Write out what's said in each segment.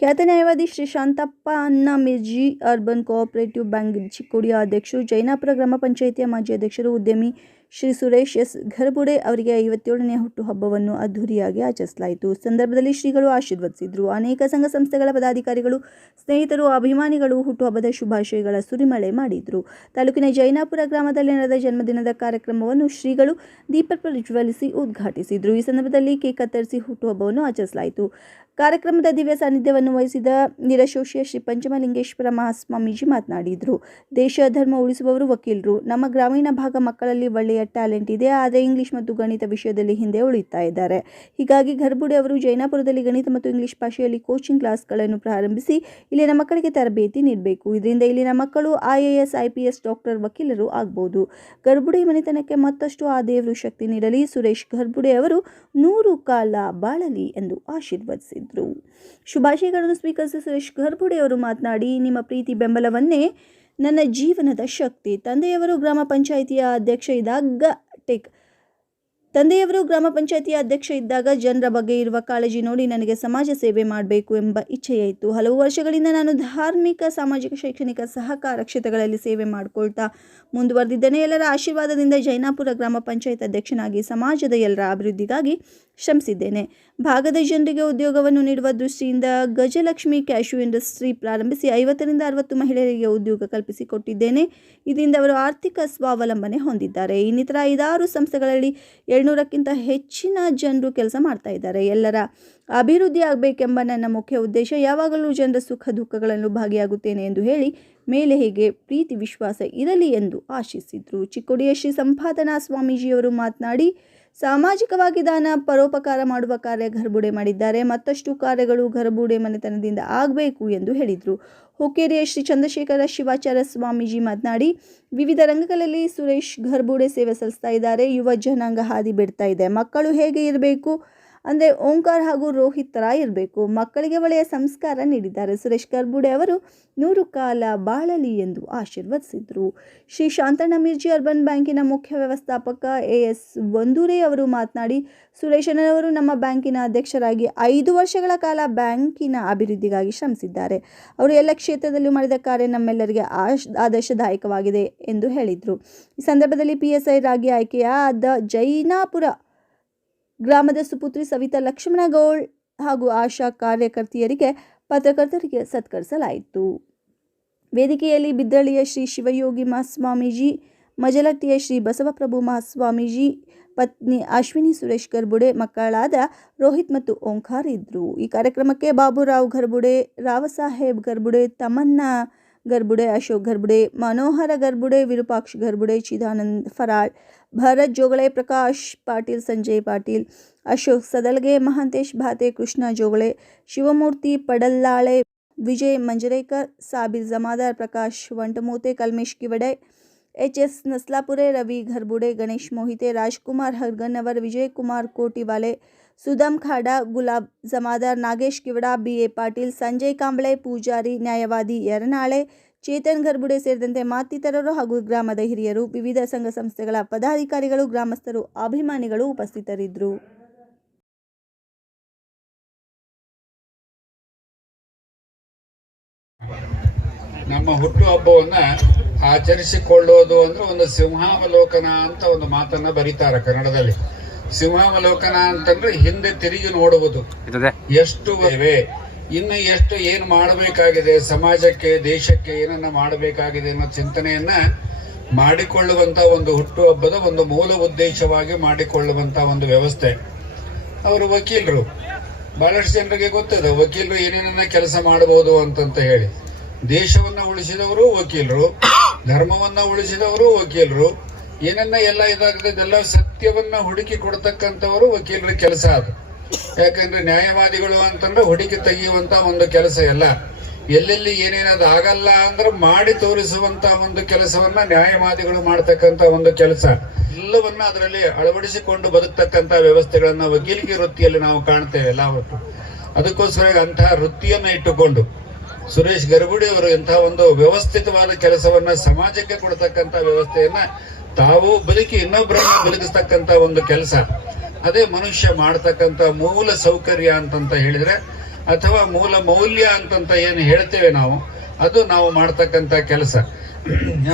ಖ್ಯಾತ ನ್ಯಾಯವಾದಿ ಶ್ರೀ ಶಾಂತಪ್ಪ ಅಣ್ಣ ಮಿರ್ಜಿ ಅರ್ಬನ್ ಕೋಆಪರೇಟಿವ್ ಬ್ಯಾಂಕ್ ಚಿಕ್ಕೋಡಿಯ ಅಧ್ಯಕ್ಷರು, ಜೈನಾಪುರ ಗ್ರಾಮ ಪಂಚಾಯಿತಿಯ ಮಾಜಿ ಅಧ್ಯಕ್ಷರು, ಉದ್ಯಮಿ ಶ್ರೀ ಸುರೇಶ್ ಎಸ್ ಘರ್ಬುಡೆ ಅವರಿಗೆ 57ನೇ ಹುಟ್ಟುಹಬ್ಬವನ್ನು ಅದ್ದೂರಿಯಾಗಿ ಆಚರಿಸಲಾಯಿತು. ಸಂದರ್ಭದಲ್ಲಿ ಶ್ರೀಗಳು ಆಶೀರ್ವದಿಸಿದರು. ಅನೇಕ ಸಂಘ ಸಂಸ್ಥೆಗಳ ಪದಾಧಿಕಾರಿಗಳು, ಸ್ನೇಹಿತರು, ಅಭಿಮಾನಿಗಳು ಹುಟ್ಟುಹಬ್ಬದ ಶುಭಾಶಯಗಳ ಸುರಿಮಳೆ ಮಾಡಿದರು. ತಾಲೂಕಿನ ಜೈನಾಪುರ ಗ್ರಾಮದಲ್ಲಿ ನಡೆದ ಜನ್ಮದಿನದ ಕಾರ್ಯಕ್ರಮವನ್ನು ಶ್ರೀಗಳು ದೀಪ ಪ್ರಜ್ವಲಿಸಿ ಉದ್ಘಾಟಿಸಿದರು. ಈ ಸಂದರ್ಭದಲ್ಲಿ ಕೇಕ್ ಕತ್ತರಿಸಿ ಹುಟ್ಟುಹಬ್ಬವನ್ನು ಆಚರಿಸಲಾಯಿತು. ಕಾರ್ಯಕ್ರಮದ ದಿವ್ಯ ಸಾನ್ನಿಧ್ಯವನ್ನು ವಹಿಸಿದ ನಿರಶೋಷಿಯ ಶ್ರೀ ಪಂಚಮಲಿಂಗೇಶ್ವರ ಮಹಾಸ್ವಾಮೀಜಿ ಮಾತನಾಡಿದರು. ದೇಶ ಧರ್ಮ ಉಳಿಸುವವರು ವಕೀಲರು. ನಮ್ಮ ಗ್ರಾಮೀಣ ಭಾಗ ಮಕ್ಕಳಲ್ಲಿ ಒಳ್ಳೆಯ ಟ್ಯಾಲೆಂಟ್ ಇದೆ, ಆದರೆ ಇಂಗ್ಲಿಷ್ ಮತ್ತು ಗಣಿತ ವಿಷಯದಲ್ಲಿ ಹಿಂದೆ ಉಳಿತಾ ಇದ್ದಾರೆ. ಹೀಗಾಗಿ ಘರ್ಬುಡೆ ಅವರು ಜೈನಾಪುರದಲ್ಲಿ ಗಣಿತ ಮತ್ತು ಇಂಗ್ಲಿಷ್ ಭಾಷೆಯಲ್ಲಿ ಕೋಚಿಂಗ್ ಕ್ಲಾಸ್ಗಳನ್ನು ಪ್ರಾರಂಭಿಸಿ ಇಲ್ಲಿನ ಮಕ್ಕಳಿಗೆ ತರಬೇತಿ ನೀಡಬೇಕು. ಇದರಿಂದ ಇಲ್ಲಿನ ಮಕ್ಕಳು IAS, IPS, ಡಾಕ್ಟರ್, ವಕೀಲರು ಆಗಬಹುದು. ಘರ್ಬುಡೆ ಮನೆತನಕ್ಕೆ ಮತ್ತಷ್ಟು ಆ ದೇವರು ಶಕ್ತಿ ನೀಡಲಿ. ಸುರೇಶ್ ಘರ್ಬುಡೆ ಅವರು 100 ಕಾಲ ಬಾಳಲಿ ಎಂದು ಆಶೀರ್ವದಿಸಿದರು. ಶುಭಾಶಯಗಳನ್ನು ಸ್ವೀಕರಿಸಿ ಸುರೇಶ್ ಘರ್ಬುಡೆ ಅವರು ಮಾತನಾಡಿ, ನಿಮ್ಮ ಪ್ರೀತಿ ಬೆಂಬಲವನ್ನೇ ನನ್ನ ಜೀವನದ ಶಕ್ತಿ. ತಂದೆಯವರು ಗ್ರಾಮ ಪಂಚಾಯಿತಿಯ ಅಧ್ಯಕ್ಷ ಇದ್ದಾಗ ಜನರ ಬಗ್ಗೆ ಇರುವ ಕಾಳಜಿ ನೋಡಿ ನನಗೆ ಸಮಾಜ ಸೇವೆ ಮಾಡಬೇಕು ಎಂಬ ಇಚ್ಛೆಯಾಯಿತು. ಹಲವು ವರ್ಷಗಳಿಂದ ನಾನು ಧಾರ್ಮಿಕ, ಸಾಮಾಜಿಕ, ಶೈಕ್ಷಣಿಕ, ಸಹಕಾರ ಕ್ಷೇತ್ರಗಳಲ್ಲಿ ಸೇವೆ ಮಾಡಿಕೊಳ್ತಾ ಮುಂದುವರೆದಿದ್ದೇನೆ. ಎಲ್ಲರ ಆಶೀರ್ವಾದದಿಂದ ಜೈನಾಪುರ ಗ್ರಾಮ ಪಂಚಾಯತ್ ಅಧ್ಯಕ್ಷನಾಗಿ ಸಮಾಜದ ಎಲ್ಲರ ಅಭಿವೃದ್ಧಿಗಾಗಿ ಶ್ರಮಿಸಿದ್ದೇನೆ. ಭಾಗದ ಜನರಿಗೆ ಉದ್ಯೋಗವನ್ನು ನೀಡುವ ದೃಷ್ಟಿಯಿಂದ ಗಜಲಕ್ಷ್ಮಿ ಕ್ಯಾಶ್ಯೂ ಇಂಡಸ್ಟ್ರಿ ಪ್ರಾರಂಭಿಸಿ 50ರಿಂದ 60 ಮಹಿಳೆಯರಿಗೆ ಉದ್ಯೋಗ ಕಲ್ಪಿಸಿಕೊಟ್ಟಿದ್ದೇನೆ. ಇದರಿಂದ ಅವರು ಆರ್ಥಿಕ ಸ್ವಾವಲಂಬನೆ ಹೊಂದಿದ್ದಾರೆ. ಇನ್ನಿತರ 5-6 ಸಂಸ್ಥೆಗಳಲ್ಲಿ 700ಕ್ಕಿಂತ ಹೆಚ್ಚಿನ ಜನರು ಕೆಲಸ ಮಾಡ್ತಾ ಇದ್ದಾರೆ. ಎಲ್ಲರ ಅಭಿವೃದ್ಧಿ ಆಗಬೇಕೆಂಬ ನನ್ನ ಮುಖ್ಯ ಉದ್ದೇಶ. ಯಾವಾಗಲೂ ಜನರ ಸುಖ ದುಃಖಗಳನ್ನು ಭಾಗಿಯಾಗುತ್ತೇನೆ ಎಂದು ಹೇಳಿ ಮೇಲೆ ಹೇಗೆ ಪ್ರೀತಿ ವಿಶ್ವಾಸ ಇರಲಿ ಎಂದು ಆಶಿಸಿದರು. ಚಿಕ್ಕೋಡಿಯ ಶ್ರೀ ಸಂಪಾದನಾ ಸ್ವಾಮೀಜಿಯವರು ಮಾತನಾಡಿ, ಸಾಮಾಜಿಕವಾಗಿ ದಾನ, ಪರೋಪಕಾರ ಮಾಡುವ ಕಾರ್ಯ ಘರ್ಬುಡೆ ಮಾಡಿದ್ದಾರೆ. ಮತ್ತಷ್ಟು ಕಾರ್ಯಗಳು ಘರ್ಬುಡೆ ಮನೆತನದಿಂದ ಆಗಬೇಕು ಎಂದು ಹೇಳಿದರು. ಹುಕ್ಕೇರಿಯ ಶ್ರೀ ಚಂದ್ರಶೇಖರ ಶಿವಾಚಾರ್ಯ ಸ್ವಾಮೀಜಿ ಮಾತನಾಡಿ, ವಿವಿಧ ರಂಗಗಳಲ್ಲಿ ಸುರೇಶ್ ಘರ್ಬುಡೆ ಸೇವೆ ಸಲ್ಲಿಸ್ತಾ ಇದ್ದಾರೆ. ಯುವ ಜನಾಂಗ ಹಾದಿ ಬಿಡ್ತಾ ಇದೆ. ಮಕ್ಕಳು ಹೇಗೆ ಇರಬೇಕು ಅಂದರೆ ಓಂಕಾರ ಹಾಗೂ ರೋಹಿತ್ ಥರ ಇರಬೇಕು. ಮಕ್ಕಳಿಗೆ ಒಳ್ಳೆಯ ಸಂಸ್ಕಾರ ನೀಡಿದ್ದಾರೆ. ಸುರೇಶ್ ಘರ್ಬುಡೆ ಅವರು 100 ಕಾಲ ಬಾಳಲಿ ಎಂದು ಆಶೀರ್ವದಿಸಿದರು. ಶ್ರೀ ಶಾಂತಣ್ಣ ಮಿರ್ಜಿ ಅರ್ಬನ್ ಬ್ಯಾಂಕಿನ ಮುಖ್ಯ ವ್ಯವಸ್ಥಾಪಕ AS ವಂದೂರೆ ಅವರು ಮಾತನಾಡಿ, ಸುರೇಶನವರು ನಮ್ಮ ಬ್ಯಾಂಕಿನ ಅಧ್ಯಕ್ಷರಾಗಿ 5 ವರ್ಷಗಳ ಕಾಲ ಬ್ಯಾಂಕಿನ ಅಭಿವೃದ್ಧಿಗಾಗಿ ಶ್ರಮಿಸಿದ್ದಾರೆ. ಅವರು ಎಲ್ಲ ಕ್ಷೇತ್ರದಲ್ಲೂ ಮಾಡಿದ ಕಾರ್ಯ ನಮ್ಮೆಲ್ಲರಿಗೆ ಆದರ್ಶದಾಯಕವಾಗಿದೆ ಎಂದು ಹೇಳಿದರು. ಈ ಸಂದರ್ಭದಲ್ಲಿ PSI ರಾಗಿ ಆಯ್ಕೆಯಾದ ಜೈನಾಪುರ ಗ್ರಾಮದ ಸುಪುತ್ರಿ ಸವಿತಾ ಲಕ್ಷ್ಮಣಗೌಡ್ ಹಾಗೂ ಆಶಾ ಕಾರ್ಯಕರ್ತೆಯರಿಗೆ, ಪತ್ರಕರ್ತರಿಗೆ ಸತ್ಕರಿಸಲಾಯಿತು. ವೇದಿಕೆಯಲ್ಲಿ ಬಿದ್ದಳಿಯ ಶ್ರೀ ಶಿವಯೋಗಿ ಮಹಾಸ್ವಾಮೀಜಿ, ಮಜಲಟ್ಟಿಯ ಶ್ರೀ ಬಸವಪ್ರಭು ಮಹಾಸ್ವಾಮೀಜಿ, ಪತ್ನಿ ಅಶ್ವಿನಿ ಸುರೇಶ್ ಘರ್ಬುಡೆ, ಮಕ್ಕಳಾದ ರೋಹಿತ್ ಮತ್ತು ಓಂಕಾರ್ ಇದ್ದರು. ಈ ಕಾರ್ಯಕ್ರಮಕ್ಕೆ ಬಾಬುರಾವ್ ಘರ್ಬುಡೆ, ರಾವಸಾಹೇಬ್ ಘರ್ಬುಡೆ, ತಮನ್ನಾ ಘರ್ಬುಡೆ, ಅಶೋಕ್ ಘರ್ಬುಡೆ, ಮನೋಹರ ಘರ್ಬುಡೆ, ವಿರೂಪಾಕ್ಷ ಘರ್ಬುಡೆ, ಚಿದಾನಂದ್ ಫರಾಳ್, ಭರತ್ ಜೋಗಳೆ, ಪ್ರಕಾಶ್ ಪಾಟೀಲ್, ಸಂಜಯ್ ಪಾಟೀಲ್, ಅಶೋಕ್ ಸದಲ್ಗೆ, ಮಹಾಂತೇಶ್ ಭಾತೆ, ಕೃಷ್ಣ ಜೋಗಳೆ, ಶಿವಮೂರ್ತಿ ಪಡಲ್ಲಾಳೆ, ವಿಜಯ್ ಮಂಜರೇಕರ್, ಸಾಬೀರ್ ಜಮಾದಾರ್, ಪ್ರಕಾಶ್ ವಂಟಮೂತೆ, ಕಲ್ಮೇಶ್ ಕಿವಡೆ, HS ನಸ್ಲಾಪುರೆ, ರವಿ ಘರ್ಬುಡೆ, ಗಣೇಶ್ ಮೋಹಿತೆ, ರಾಜ್ಕುಮಾರ್ ಹರ್ಗನ್ನವರ್, ವಿಜಯ್ ಕುಮಾರ್ ಕೋಟಿವಾಲೆ, ಸುದಮ್ ಖಾಡಾ, ಗುಲಾಬ್ ಜಮಾದಾರ್, ನಾಗೇಶ್ ಕಿವಡಾ, BA ಪಾಟೀಲ್, ಸಂಜಯ್ ಕಾಂಬಳೆ, ಪೂಜಾರಿ, ನ್ಯಾಯವಾದಿ ಯರನಾಳೆ, ಚೇತನ್ ಘರ್ಬುಡೆ ಸೇರಿದಂತೆ ಮತ್ತಿತರರು ಹಾಗೂ ಗ್ರಾಮದ ಹಿರಿಯರು, ವಿವಿಧ ಸಂಘ ಸಂಸ್ಥೆಗಳ ಪದಾಧಿಕಾರಿಗಳು, ಗ್ರಾಮಸ್ಥರು, ಅಭಿಮಾನಿಗಳು ಉಪಸ್ಥಿತರಿದ್ದರು. ನಮ್ಮ ಹುಟ್ಟುಹಬ್ಬವನ್ನ ಆಚರಿಸಿಕೊಳ್ಳೋದು ಅಂದ್ರೆ ಒಂದು ಸಿಂಹಾವಲೋಕನ ಅಂತ ಒಂದು ಮಾತನ್ನ ಬರೀತಾರೆ ಕನ್ನಡದಲ್ಲಿ. ಸಿಂಹಾವಲೋಕನ ಅಂತಂದ್ರೆ ಹಿಂದೆ ತಿರುಗಿ ನೋಡುವುದು, ಎಷ್ಟು ಇನ್ನು ಎಷ್ಟು ಏನು ಮಾಡಬೇಕಾಗಿದೆ, ಸಮಾಜಕ್ಕೆ, ದೇಶಕ್ಕೆ ಏನನ್ನ ಮಾಡಬೇಕಾಗಿದೆ ಅನ್ನೋ ಚಿಂತನೆಯನ್ನ ಮಾಡಿಕೊಳ್ಳುವಂತ ಒಂದು ಹುಟ್ಟುಹಬ್ಬದ ಒಂದು ಮೂಲ ಉದ್ದೇಶವಾಗಿ ಮಾಡಿಕೊಳ್ಳುವಂತ ಒಂದು ವ್ಯವಸ್ಥೆ. ಅವರು ವಕೀಲರು, ಬಹಳಷ್ಟು ಜನರಿಗೆ ಗೊತ್ತಿದೆ ವಕೀಲರು ಏನೇನನ್ನ ಕೆಲಸ ಮಾಡಬಹುದು ಅಂತಂತ ಹೇಳಿ. ದೇಶವನ್ನ ಉಳಿಸಿದವರು ವಕೀಲರು, ಧರ್ಮವನ್ನ ಉಳಿಸಿದವರು ವಕೀಲರು, ಏನನ್ನ ಎಲ್ಲ ಇದಾಗದೆಲ್ಲ ಸತ್ಯವನ್ನ ಹುಡುಕಿ ಕೊಡ್ತಕ್ಕಂಥವರು ವಕೀಲರ ಕೆಲಸ ಅದು. ಯಾಕಂದ್ರೆ ನ್ಯಾಯವಾದಿಗಳು ಅಂತಂದ್ರೆ ಹುಡುಕಿ ತೆಗೆಯುವಂತ ಒಂದು ಕೆಲಸ ಎಲ್ಲ. ಎಲ್ಲೆಲ್ಲಿ ಏನೇನದು ಆಗಲ್ಲ ಅಂದ್ರೆ ಮಾಡಿ ತೋರಿಸುವಂತ ಒಂದು ಕೆಲಸವನ್ನ ನ್ಯಾಯವಾದಿಗಳು ಮಾಡ್ತಕ್ಕಂತ ಒಂದು ಕೆಲಸ. ಎಲ್ಲವನ್ನ ಅದರಲ್ಲಿ ಅಳವಡಿಸಿಕೊಂಡು ಬದುಕ್ತಕ್ಕಂತ ವ್ಯವಸ್ಥೆಗಳನ್ನ ವಕೀಲಿಕೆ ವೃತ್ತಿಯಲ್ಲಿ ನಾವು ಕಾಣ್ತೇವೆ ಎಲ್ಲ ಹೊತ್ತು. ಅದಕ್ಕೋಸ್ಕರ ಅಂತಹ ವೃತ್ತಿಯನ್ನ ಇಟ್ಟುಕೊಂಡು ಸುರೇಶ್ ಘರ್ಬುಡೆ ಅವರು ಇಂತಹ ಒಂದು ವ್ಯವಸ್ಥಿತವಾದ ಕೆಲಸವನ್ನ ಸಮಾಜಕ್ಕೆ ಕೊಡ್ತಕ್ಕಂತ ವ್ಯವಸ್ಥೆಯನ್ನ ತಾವು ಬದುಕಿ ಇನ್ನೊಬ್ಬರನ್ನ ಬದುಕಿಸ್ತಕ್ಕಂತ ಒಂದು ಕೆಲಸ. ಅದೇ ಮನುಷ್ಯ ಮಾಡ್ತಕ್ಕಂತ ಮೂಲ ಸೌಕರ್ಯ ಅಂತಂತ ಹೇಳಿದ್ರೆ ಅಥವಾ ಮೂಲ ಮೌಲ್ಯ ಅಂತಂತ ಏನು ಹೇಳ್ತೇವೆ ನಾವು, ಅದು ನಾವು ಮಾಡ್ತಕ್ಕಂಥ ಕೆಲಸ.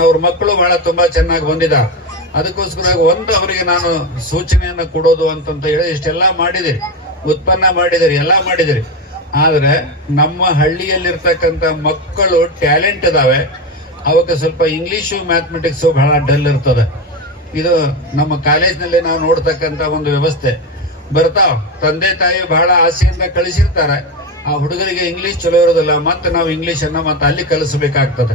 ಅವ್ರ ಮಕ್ಕಳು ಬಹಳ ತುಂಬಾ ಚೆನ್ನಾಗಿ ಬಂದಿದ್ದಾರೆ. ಅದಕ್ಕೋಸ್ಕರ ಒಂದು ಅವರಿಗೆ ನಾನು ಸೂಚನೆಯನ್ನು ಕೊಡೋದು ಅಂತಂತ ಹೇಳಿ ಇಷ್ಟೆಲ್ಲ ಮಾಡಿದಿರಿ, ಉತ್ಪನ್ನ ಮಾಡಿದಿರಿ, ಎಲ್ಲ ಮಾಡಿದಿರಿ. ಆದ್ರೆ ನಮ್ಮ ಹಳ್ಳಿಯಲ್ಲಿರ್ತಕ್ಕಂಥ ಮಕ್ಕಳು ಟ್ಯಾಲೆಂಟ್ ಇದಾವೆ, ಅವಕ್ಕೆ ಸ್ವಲ್ಪ ಇಂಗ್ಲಿಷು ಮ್ಯಾಥಮೆಟಿಕ್ಸು ಬಹಳ ಡಲ್ ಇರ್ತದೆ. ಇದು ನಮ್ಮ ಕಾಲೇಜ್ನಲ್ಲಿ ನಾವು ನೋಡ್ತಕ್ಕಂಥ ಒಂದು ವ್ಯವಸ್ಥೆ. ಬರ್ತಾವ ತಂದೆ ತಾಯಿ ಬಹಳ ಆಸೆಯಿಂದ ಕಳಿಸಿರ್ತಾರೆ, ಆ ಹುಡುಗರಿಗೆ ಇಂಗ್ಲಿಷ್ ಚಲೋ ಇರೋದಿಲ್ಲ, ಮತ್ತೆ ನಾವು ಇಂಗ್ಲಿಷನ್ನು ಮತ್ತೆ ಅಲ್ಲಿ ಕಲಿಸಬೇಕಾಗ್ತದೆ.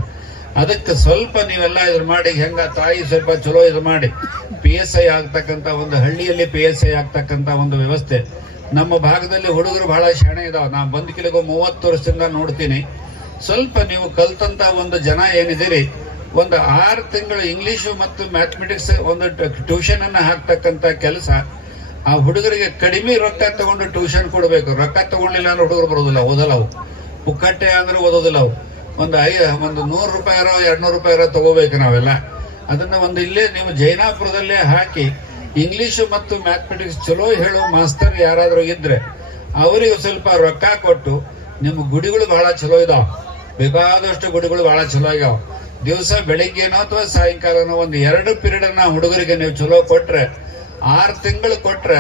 ಅದಕ್ಕೆ ಸ್ವಲ್ಪ ನೀವೆಲ್ಲ ಇದ್ರ ಮಾಡಿ, ಹೆಂಗ ತಾಯಿ ಸ್ವಲ್ಪ ಚಲೋ ಇದು ಮಾಡಿ PSI ಆಗ್ತಕ್ಕಂಥ ಒಂದು ಹಳ್ಳಿಯಲ್ಲಿ PSI ಆಗ್ತಕ್ಕಂಥ ಒಂದು ವ್ಯವಸ್ಥೆ. ನಮ್ಮ ಭಾಗದಲ್ಲಿ ಹುಡುಗರು ಬಹಳ ಶಾಣೆ ಇದಾವ. ನಾ ಬಂದ್ ಕಿಲಗೋ 30 ವರ್ಷದಿಂದ ನೋಡ್ತೀನಿ. ಸ್ವಲ್ಪ ನೀವು ಕಲ್ತಂತ ಒಂದು ಜನ ಏನಿದ್ದೀರಿ, ಒಂದು 6 ತಿಂಗಳು ಇಂಗ್ಲಿಷು ಮತ್ತು ಮ್ಯಾಥಮೆಟಿಕ್ಸ್ ಒಂದು ಟ್ಯೂಷನ್ ಅನ್ನ ಹಾಕ್ತಕ್ಕಂಥ ಕೆಲಸ. ಆ ಹುಡುಗರಿಗೆ ಕಡಿಮೆ ರೊಕ್ಕ ತಗೊಂಡು ಟ್ಯೂಷನ್ ಕೊಡಬೇಕು. ರೊಕ್ಕ ತಗೊಂಡಿಲ್ಲ ಅಂದ್ರೆ ಹುಡುಗರು ಬರೋದಿಲ್ಲ, ಓದಲ್ಲ ಅವು. ಪುಕ್ಕಟ್ಟೆ ಅಂದ್ರೆ ಓದೋದಿಲ್ಲ ಅವು. ಒಂದು 100 ರೂಪಾಯಿರೋ 200 ರೂಪಾಯಿರೋ ತಗೋಬೇಕು ನಾವೆಲ್ಲ. ಅದನ್ನ ಒಂದು ಇಲ್ಲೇ ನೀವು ಜೈನಾಪುರದಲ್ಲೇ ಹಾಕಿ ಇಂಗ್ಲಿಷು ಮತ್ತು ಮ್ಯಾಥಮೆಟಿಕ್ಸ್ ಚಲೋ ಹೇಳೋ ಮಾಸ್ತರ್ ಯಾರಾದ್ರೂ ಇದ್ರೆ ಅವರಿಗೆ ಸ್ವಲ್ಪ ರೊಕ್ಕ ಕೊಟ್ಟು, ನಿಮ್ಮ ಗುಡಿಗಳು ಬಹಳ ಚಲೋ ಇದಾವ, ಬೇಕಾದಷ್ಟು ಗುಡಿಗಳು ಬಹಳ ಚಲೋ ಆಗ್ಯಾವ. ದಿವಸ ಬೆಳಿಗ್ಗೆನೋ ಅಥವಾ ಸಾಯಂಕಾಲನೋ ಒಂದು 2 ಪೀರಿಯಡ್ ಅನ್ನ ಹುಡುಗರಿಗೆ ನೀವು ಚಲೋ ಕೊಟ್ರೆ, 6 ತಿಂಗಳು ಕೊಟ್ರೆ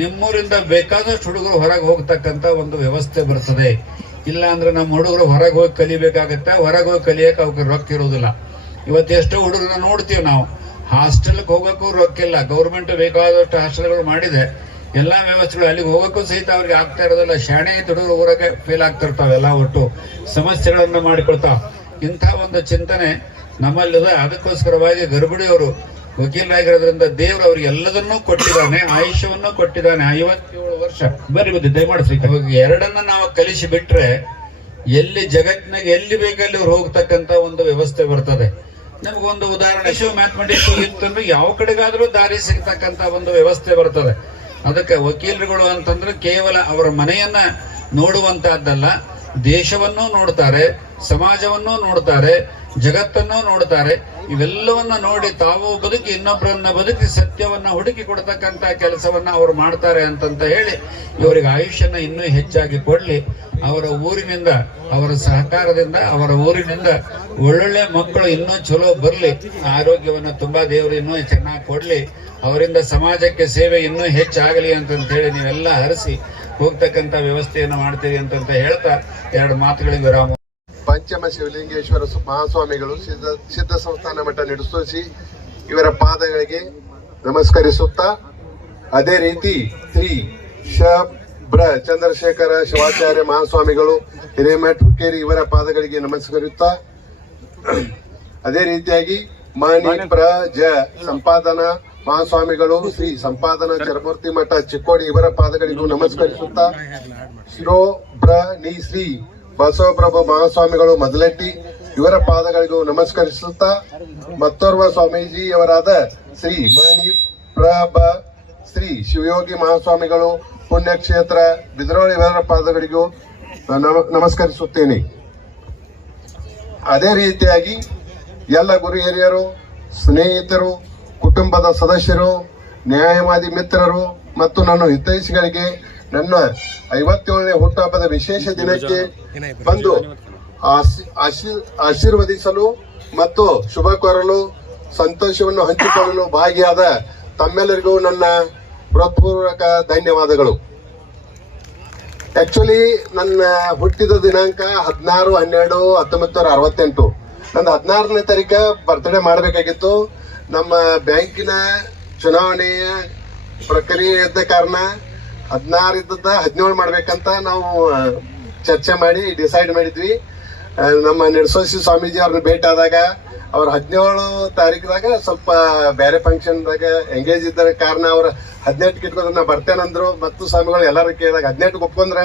ನಿಮ್ಮೂರಿಂದ ಬೇಕಾದಷ್ಟು ಹುಡುಗರು ಹೊರಗೆ ಹೋಗ್ತಕ್ಕಂತ ಒಂದು ವ್ಯವಸ್ಥೆ ಬರ್ತದೆ. ಇಲ್ಲ ಅಂದ್ರೆ ನಮ್ಮ ಹುಡುಗರು ಹೊರಗೆ ಹೋಗಿ ಕಲಿಬೇಕಾಗತ್ತೆ. ಹೊರಗೆ ಹೋಗಿ ಕಲಿಯಕ್ಕೆ ಅವ್ರಿಗೆ ರೊಕ್ಕ ಇರೋದಿಲ್ಲ. ಇವತ್ತು ಎಷ್ಟೋ ಹುಡುಗರನ್ನ ನೋಡ್ತೀವಿ ನಾವು, ಹಾಸ್ಟೆಲ್ಗೆ ಹೋಗೋಕ್ಕೂ ರೊಕ್ಕ ಇಲ್ಲ. ಗೌರ್ಮೆಂಟ್ ಬೇಕಾದಷ್ಟು ಹಾಸ್ಟೆಲ್ಗಳು ಮಾಡಿದೆ, ಎಲ್ಲಾ ವ್ಯವಸ್ಥೆಗಳು, ಅಲ್ಲಿಗೆ ಹೋಗೋಕ್ಕೂ ಸಹಿತ ಅವ್ರಿಗೆ ಆಗ್ತಾ ಇರೋದಿಲ್ಲ. ಶಾಣೆ ಹುಡುಗರು ಊರಾಗೆ ಫೇಲ್ ಆಗ್ತಿರ್ತಾವೆಲ್ಲ, ಒಟ್ಟು ಸಮಸ್ಯೆಗಳನ್ನ ಮಾಡಿಕೊಳ್ತಾವ. ಇಂಥ ಒಂದು ಚಿಂತನೆ ನಮ್ಮಲ್ಲಿದೆ. ಅದಕ್ಕೋಸ್ಕರವಾಗಿ ಗರ್ಭಿಣಿಯವರು ವಕೀಲರಾಗಿರೋದ್ರಿಂದ ದೇವರು ಅವ್ರಿಗೆ ಎಲ್ಲದನ್ನೂ ಕೊಟ್ಟಿದ್ದಾನೆ, ಆಯುಷ್ಯವನ್ನು ಕೊಟ್ಟಿದ್ದಾನೆ. 57 ವರ್ಷ ಬರೀ ಬುದ್ಧಿ ದಯಮಾಡಿಸಿ. ಎರಡನ್ನ ನಾವು ಕಲಿಸಿ ಬಿಟ್ರೆ ಎಲ್ಲಿ ಜಗತ್ತಿನಾಗ ಎಲ್ಲಿ ಬೇಕಲ್ಲಿ ಅವ್ರು ಹೋಗ್ತಕ್ಕಂತ ಒಂದು ವ್ಯವಸ್ಥೆ ಬರ್ತದೆ. ನಮಗೊಂದು ಉದಾಹರಣೆ, ಮ್ಯಾಥಮೆಟಿಕ್ಸ್ ಇತ್ತಂದ್ರೆ ಯಾವ ಕಡೆಗಾದ್ರೂ ದಾರಿ ಸಿಗ್ತಕ್ಕಂತ ಒಂದು ವ್ಯವಸ್ಥೆ ಬರ್ತದೆ. ಅದಕ್ಕೆ ವಕೀಲರುಗಳು ಅಂತಂದ್ರೆ ಕೇವಲ ಅವರ ಮನೆಯನ್ನ ನೋಡುವಂತಹದ್ದಲ್ಲ, ದೇಶವನ್ನೂ ನೋಡ್ತಾರೆ, ಸಮಾಜವನ್ನೂ ನೋಡ್ತಾರೆ, ಜಗತ್ತನ್ನೂ ನೋಡ್ತಾರೆ. ಇವೆಲ್ಲವನ್ನ ನೋಡಿ ತಾವು ಬದುಕಿ ಇನ್ನೊಬ್ಬರನ್ನ ಬದುಕಿ ಸತ್ಯವನ್ನ ಹುಡುಕಿ ಕೊಡ್ತಕ್ಕಂತ ಕೆಲಸವನ್ನ ಅವರು ಮಾಡ್ತಾರೆ ಅಂತಂತ ಹೇಳಿ ಇವರಿಗೆ ಆಯುಷ್ಯನ ಇನ್ನೂ ಹೆಚ್ಚಾಗಿ ಕೊಡ್ಲಿ. ಅವರ ಊರಿನಿಂದ, ಅವರ ಸಹಕಾರದಿಂದ, ಅವರ ಊರಿನಿಂದ ಒಳ್ಳೊಳ್ಳೆ ಮಕ್ಕಳು ಇನ್ನೂ ಚಲೋ ಬರ್ಲಿ. ಆರೋಗ್ಯವನ್ನು ತುಂಬಾ ದೇವರು ಇನ್ನೂ ಚೆನ್ನಾಗಿ ಕೊಡ್ಲಿ. ಅವರಿಂದ ಸಮಾಜಕ್ಕೆ ಸೇವೆ ಇನ್ನೂ ಹೆಚ್ಚಾಗಲಿ ಅಂತಂತ ಹೇಳಿ ನೀವೆಲ್ಲ ಹರಿಸಿ ಹೋಗ್ತಕ್ಕಂತ ವ್ಯವಸ್ಥೆಯನ್ನು ಮಾಡ್ತೀರಿ ಅಂತಂತ ಹೇಳ್ತಾ 2 ಮಾತುಗಳಿಗೆ ವಿರಾಮ. ಪಂಚಮ ಶಿವಲಿಂಗೇಶ್ವರ ಮಹಾಸ್ವಾಮಿಗಳು ಸಿದ್ಧ ಸಂಸ್ಥಾನ ಮಠ ನಡೆಸೋಸಿ ಇವರ ಪಾದಗಳಿಗೆ ನಮಸ್ಕರಿಸುತ್ತಾ, ಅದೇ ರೀತಿ ಶ್ರೀ ಚಂದ್ರಶೇಖರ ಶಿವಾಚಾರ್ಯ ಮಹಾಸ್ವಾಮಿಗಳು ಹಿರೇಮಠ ಹುಕ್ಕೇರಿ ಇವರ ಪಾದಗಳಿಗೆ ನಮಸ್ಕರಿಸುತ್ತಾ, ಅದೇ ರೀತಿಯಾಗಿ ಸಂಪಾದನಾ ಮಹಾಸ್ವಾಮಿಗಳು ಶ್ರೀ ಸಂಪಾದನಾ ಚರಮೂರ್ತಿ ಮಠ ಚಿಕ್ಕೋಡಿ ಇವರ ಪಾದಗಳಿಗೂ ನಮಸ್ಕರಿಸುತ್ತಾ, ಶ್ರೀ ಬಸವಪ್ರಭು ಮಹಾಸ್ವಾಮಿಗಳು ಮೊದಲೆಟ್ಟಿ ಇವರ ಪಾದಗಳಿಗೂ ನಮಸ್ಕರಿಸುತ್ತಾ, ಮತ್ತೋರ್ವ ಸ್ವಾಮೀಜಿಯವರಾದ ಶ್ರೀ ಶ್ರೀ ಶಿವಯೋಗಿ ಮಹಾಸ್ವಾಮಿಗಳು ಪುಣ್ಯಕ್ಷೇತ್ರ ಬಿದ್ರೋಳಿ ಇವರ ಪಾದಗಳಿಗೂ ನಮಸ್ಕರಿಸುತ್ತೇನೆ. ಅದೇ ರೀತಿಯಾಗಿ ಎಲ್ಲ ಗುರು ಹಿರಿಯರು, ಸ್ನೇಹಿತರು, ಕುಟುಂಬದ ಸದಸ್ಯರು, ನ್ಯಾಯವಾದಿ ಮಿತ್ರರು ಮತ್ತು ನನ್ನ ಹಿತೈಷಿಗಳಿಗೆ ನನ್ನ 57ನೇ ಹುಟ್ಟುಹಬ್ಬದ ವಿಶೇಷ ದಿನಕ್ಕೆ ಬಂದು ಆಶೀರ್ವದಿಸಲು ಮತ್ತು ಶುಭ ಕೋರಲು, ಸಂತೋಷವನ್ನು ಹಂಚಿಕೊಳ್ಳಲು ಭಾಗಿಯಾದ ತಮ್ಮೆಲ್ಲರಿಗೂ ನನ್ನ ಹೃತ್ಪೂರ್ವಕ ಧನ್ಯವಾದಗಳು. ಆಕ್ಚುಲಿ ನನ್ನ ಹುಟ್ಟಿದ ದಿನಾಂಕ 16/12/1968. ನಂದು 16ನೇ ತಾರೀಕು ಬರ್ತ್ಡೇ ಮಾಡಬೇಕಾಗಿತ್ತು. ನಮ್ಮ ಬ್ಯಾಂಕಿನ ಚುನಾವಣೆಯ ಪ್ರಕ್ರಿಯೆ ಇದ್ದ ಕಾರಣ 16 ಇದ್ದದ 17 ಮಾಡ್ಬೇಕಂತ ನಾವು ಚರ್ಚೆ ಮಾಡಿ ಡಿಸೈಡ್ ಮಾಡಿದ್ವಿ. ನಮ್ಮ ನಿಡ್ಸೋಸಿ ಸ್ವಾಮೀಜಿ ಅವ್ರನ್ನ ಭೇಟಿ ಆದಾಗ ಅವ್ರ 17 ತಾರೀಕದಾಗ ಸ್ವಲ್ಪ ಬೇರೆ ಫಂಕ್ಷನ್ದಾಗ ಎಂಗೇಜ್ ಇದ್ದ ಕಾರಣ ಅವ್ರ 18ಕ್ಕೆ ಇಟ್ಕೊಂಡ್ರೆ ನಾ ಬರ್ತೇನಂದ್ರು. ಮತ್ತು ಸ್ವಾಮಿಗಳು ಎಲ್ಲಾರು ಕೇಳಿದಾಗ 18ಕ್ಕೆ ಒಪ್ಕೊಂಡ್ರೆ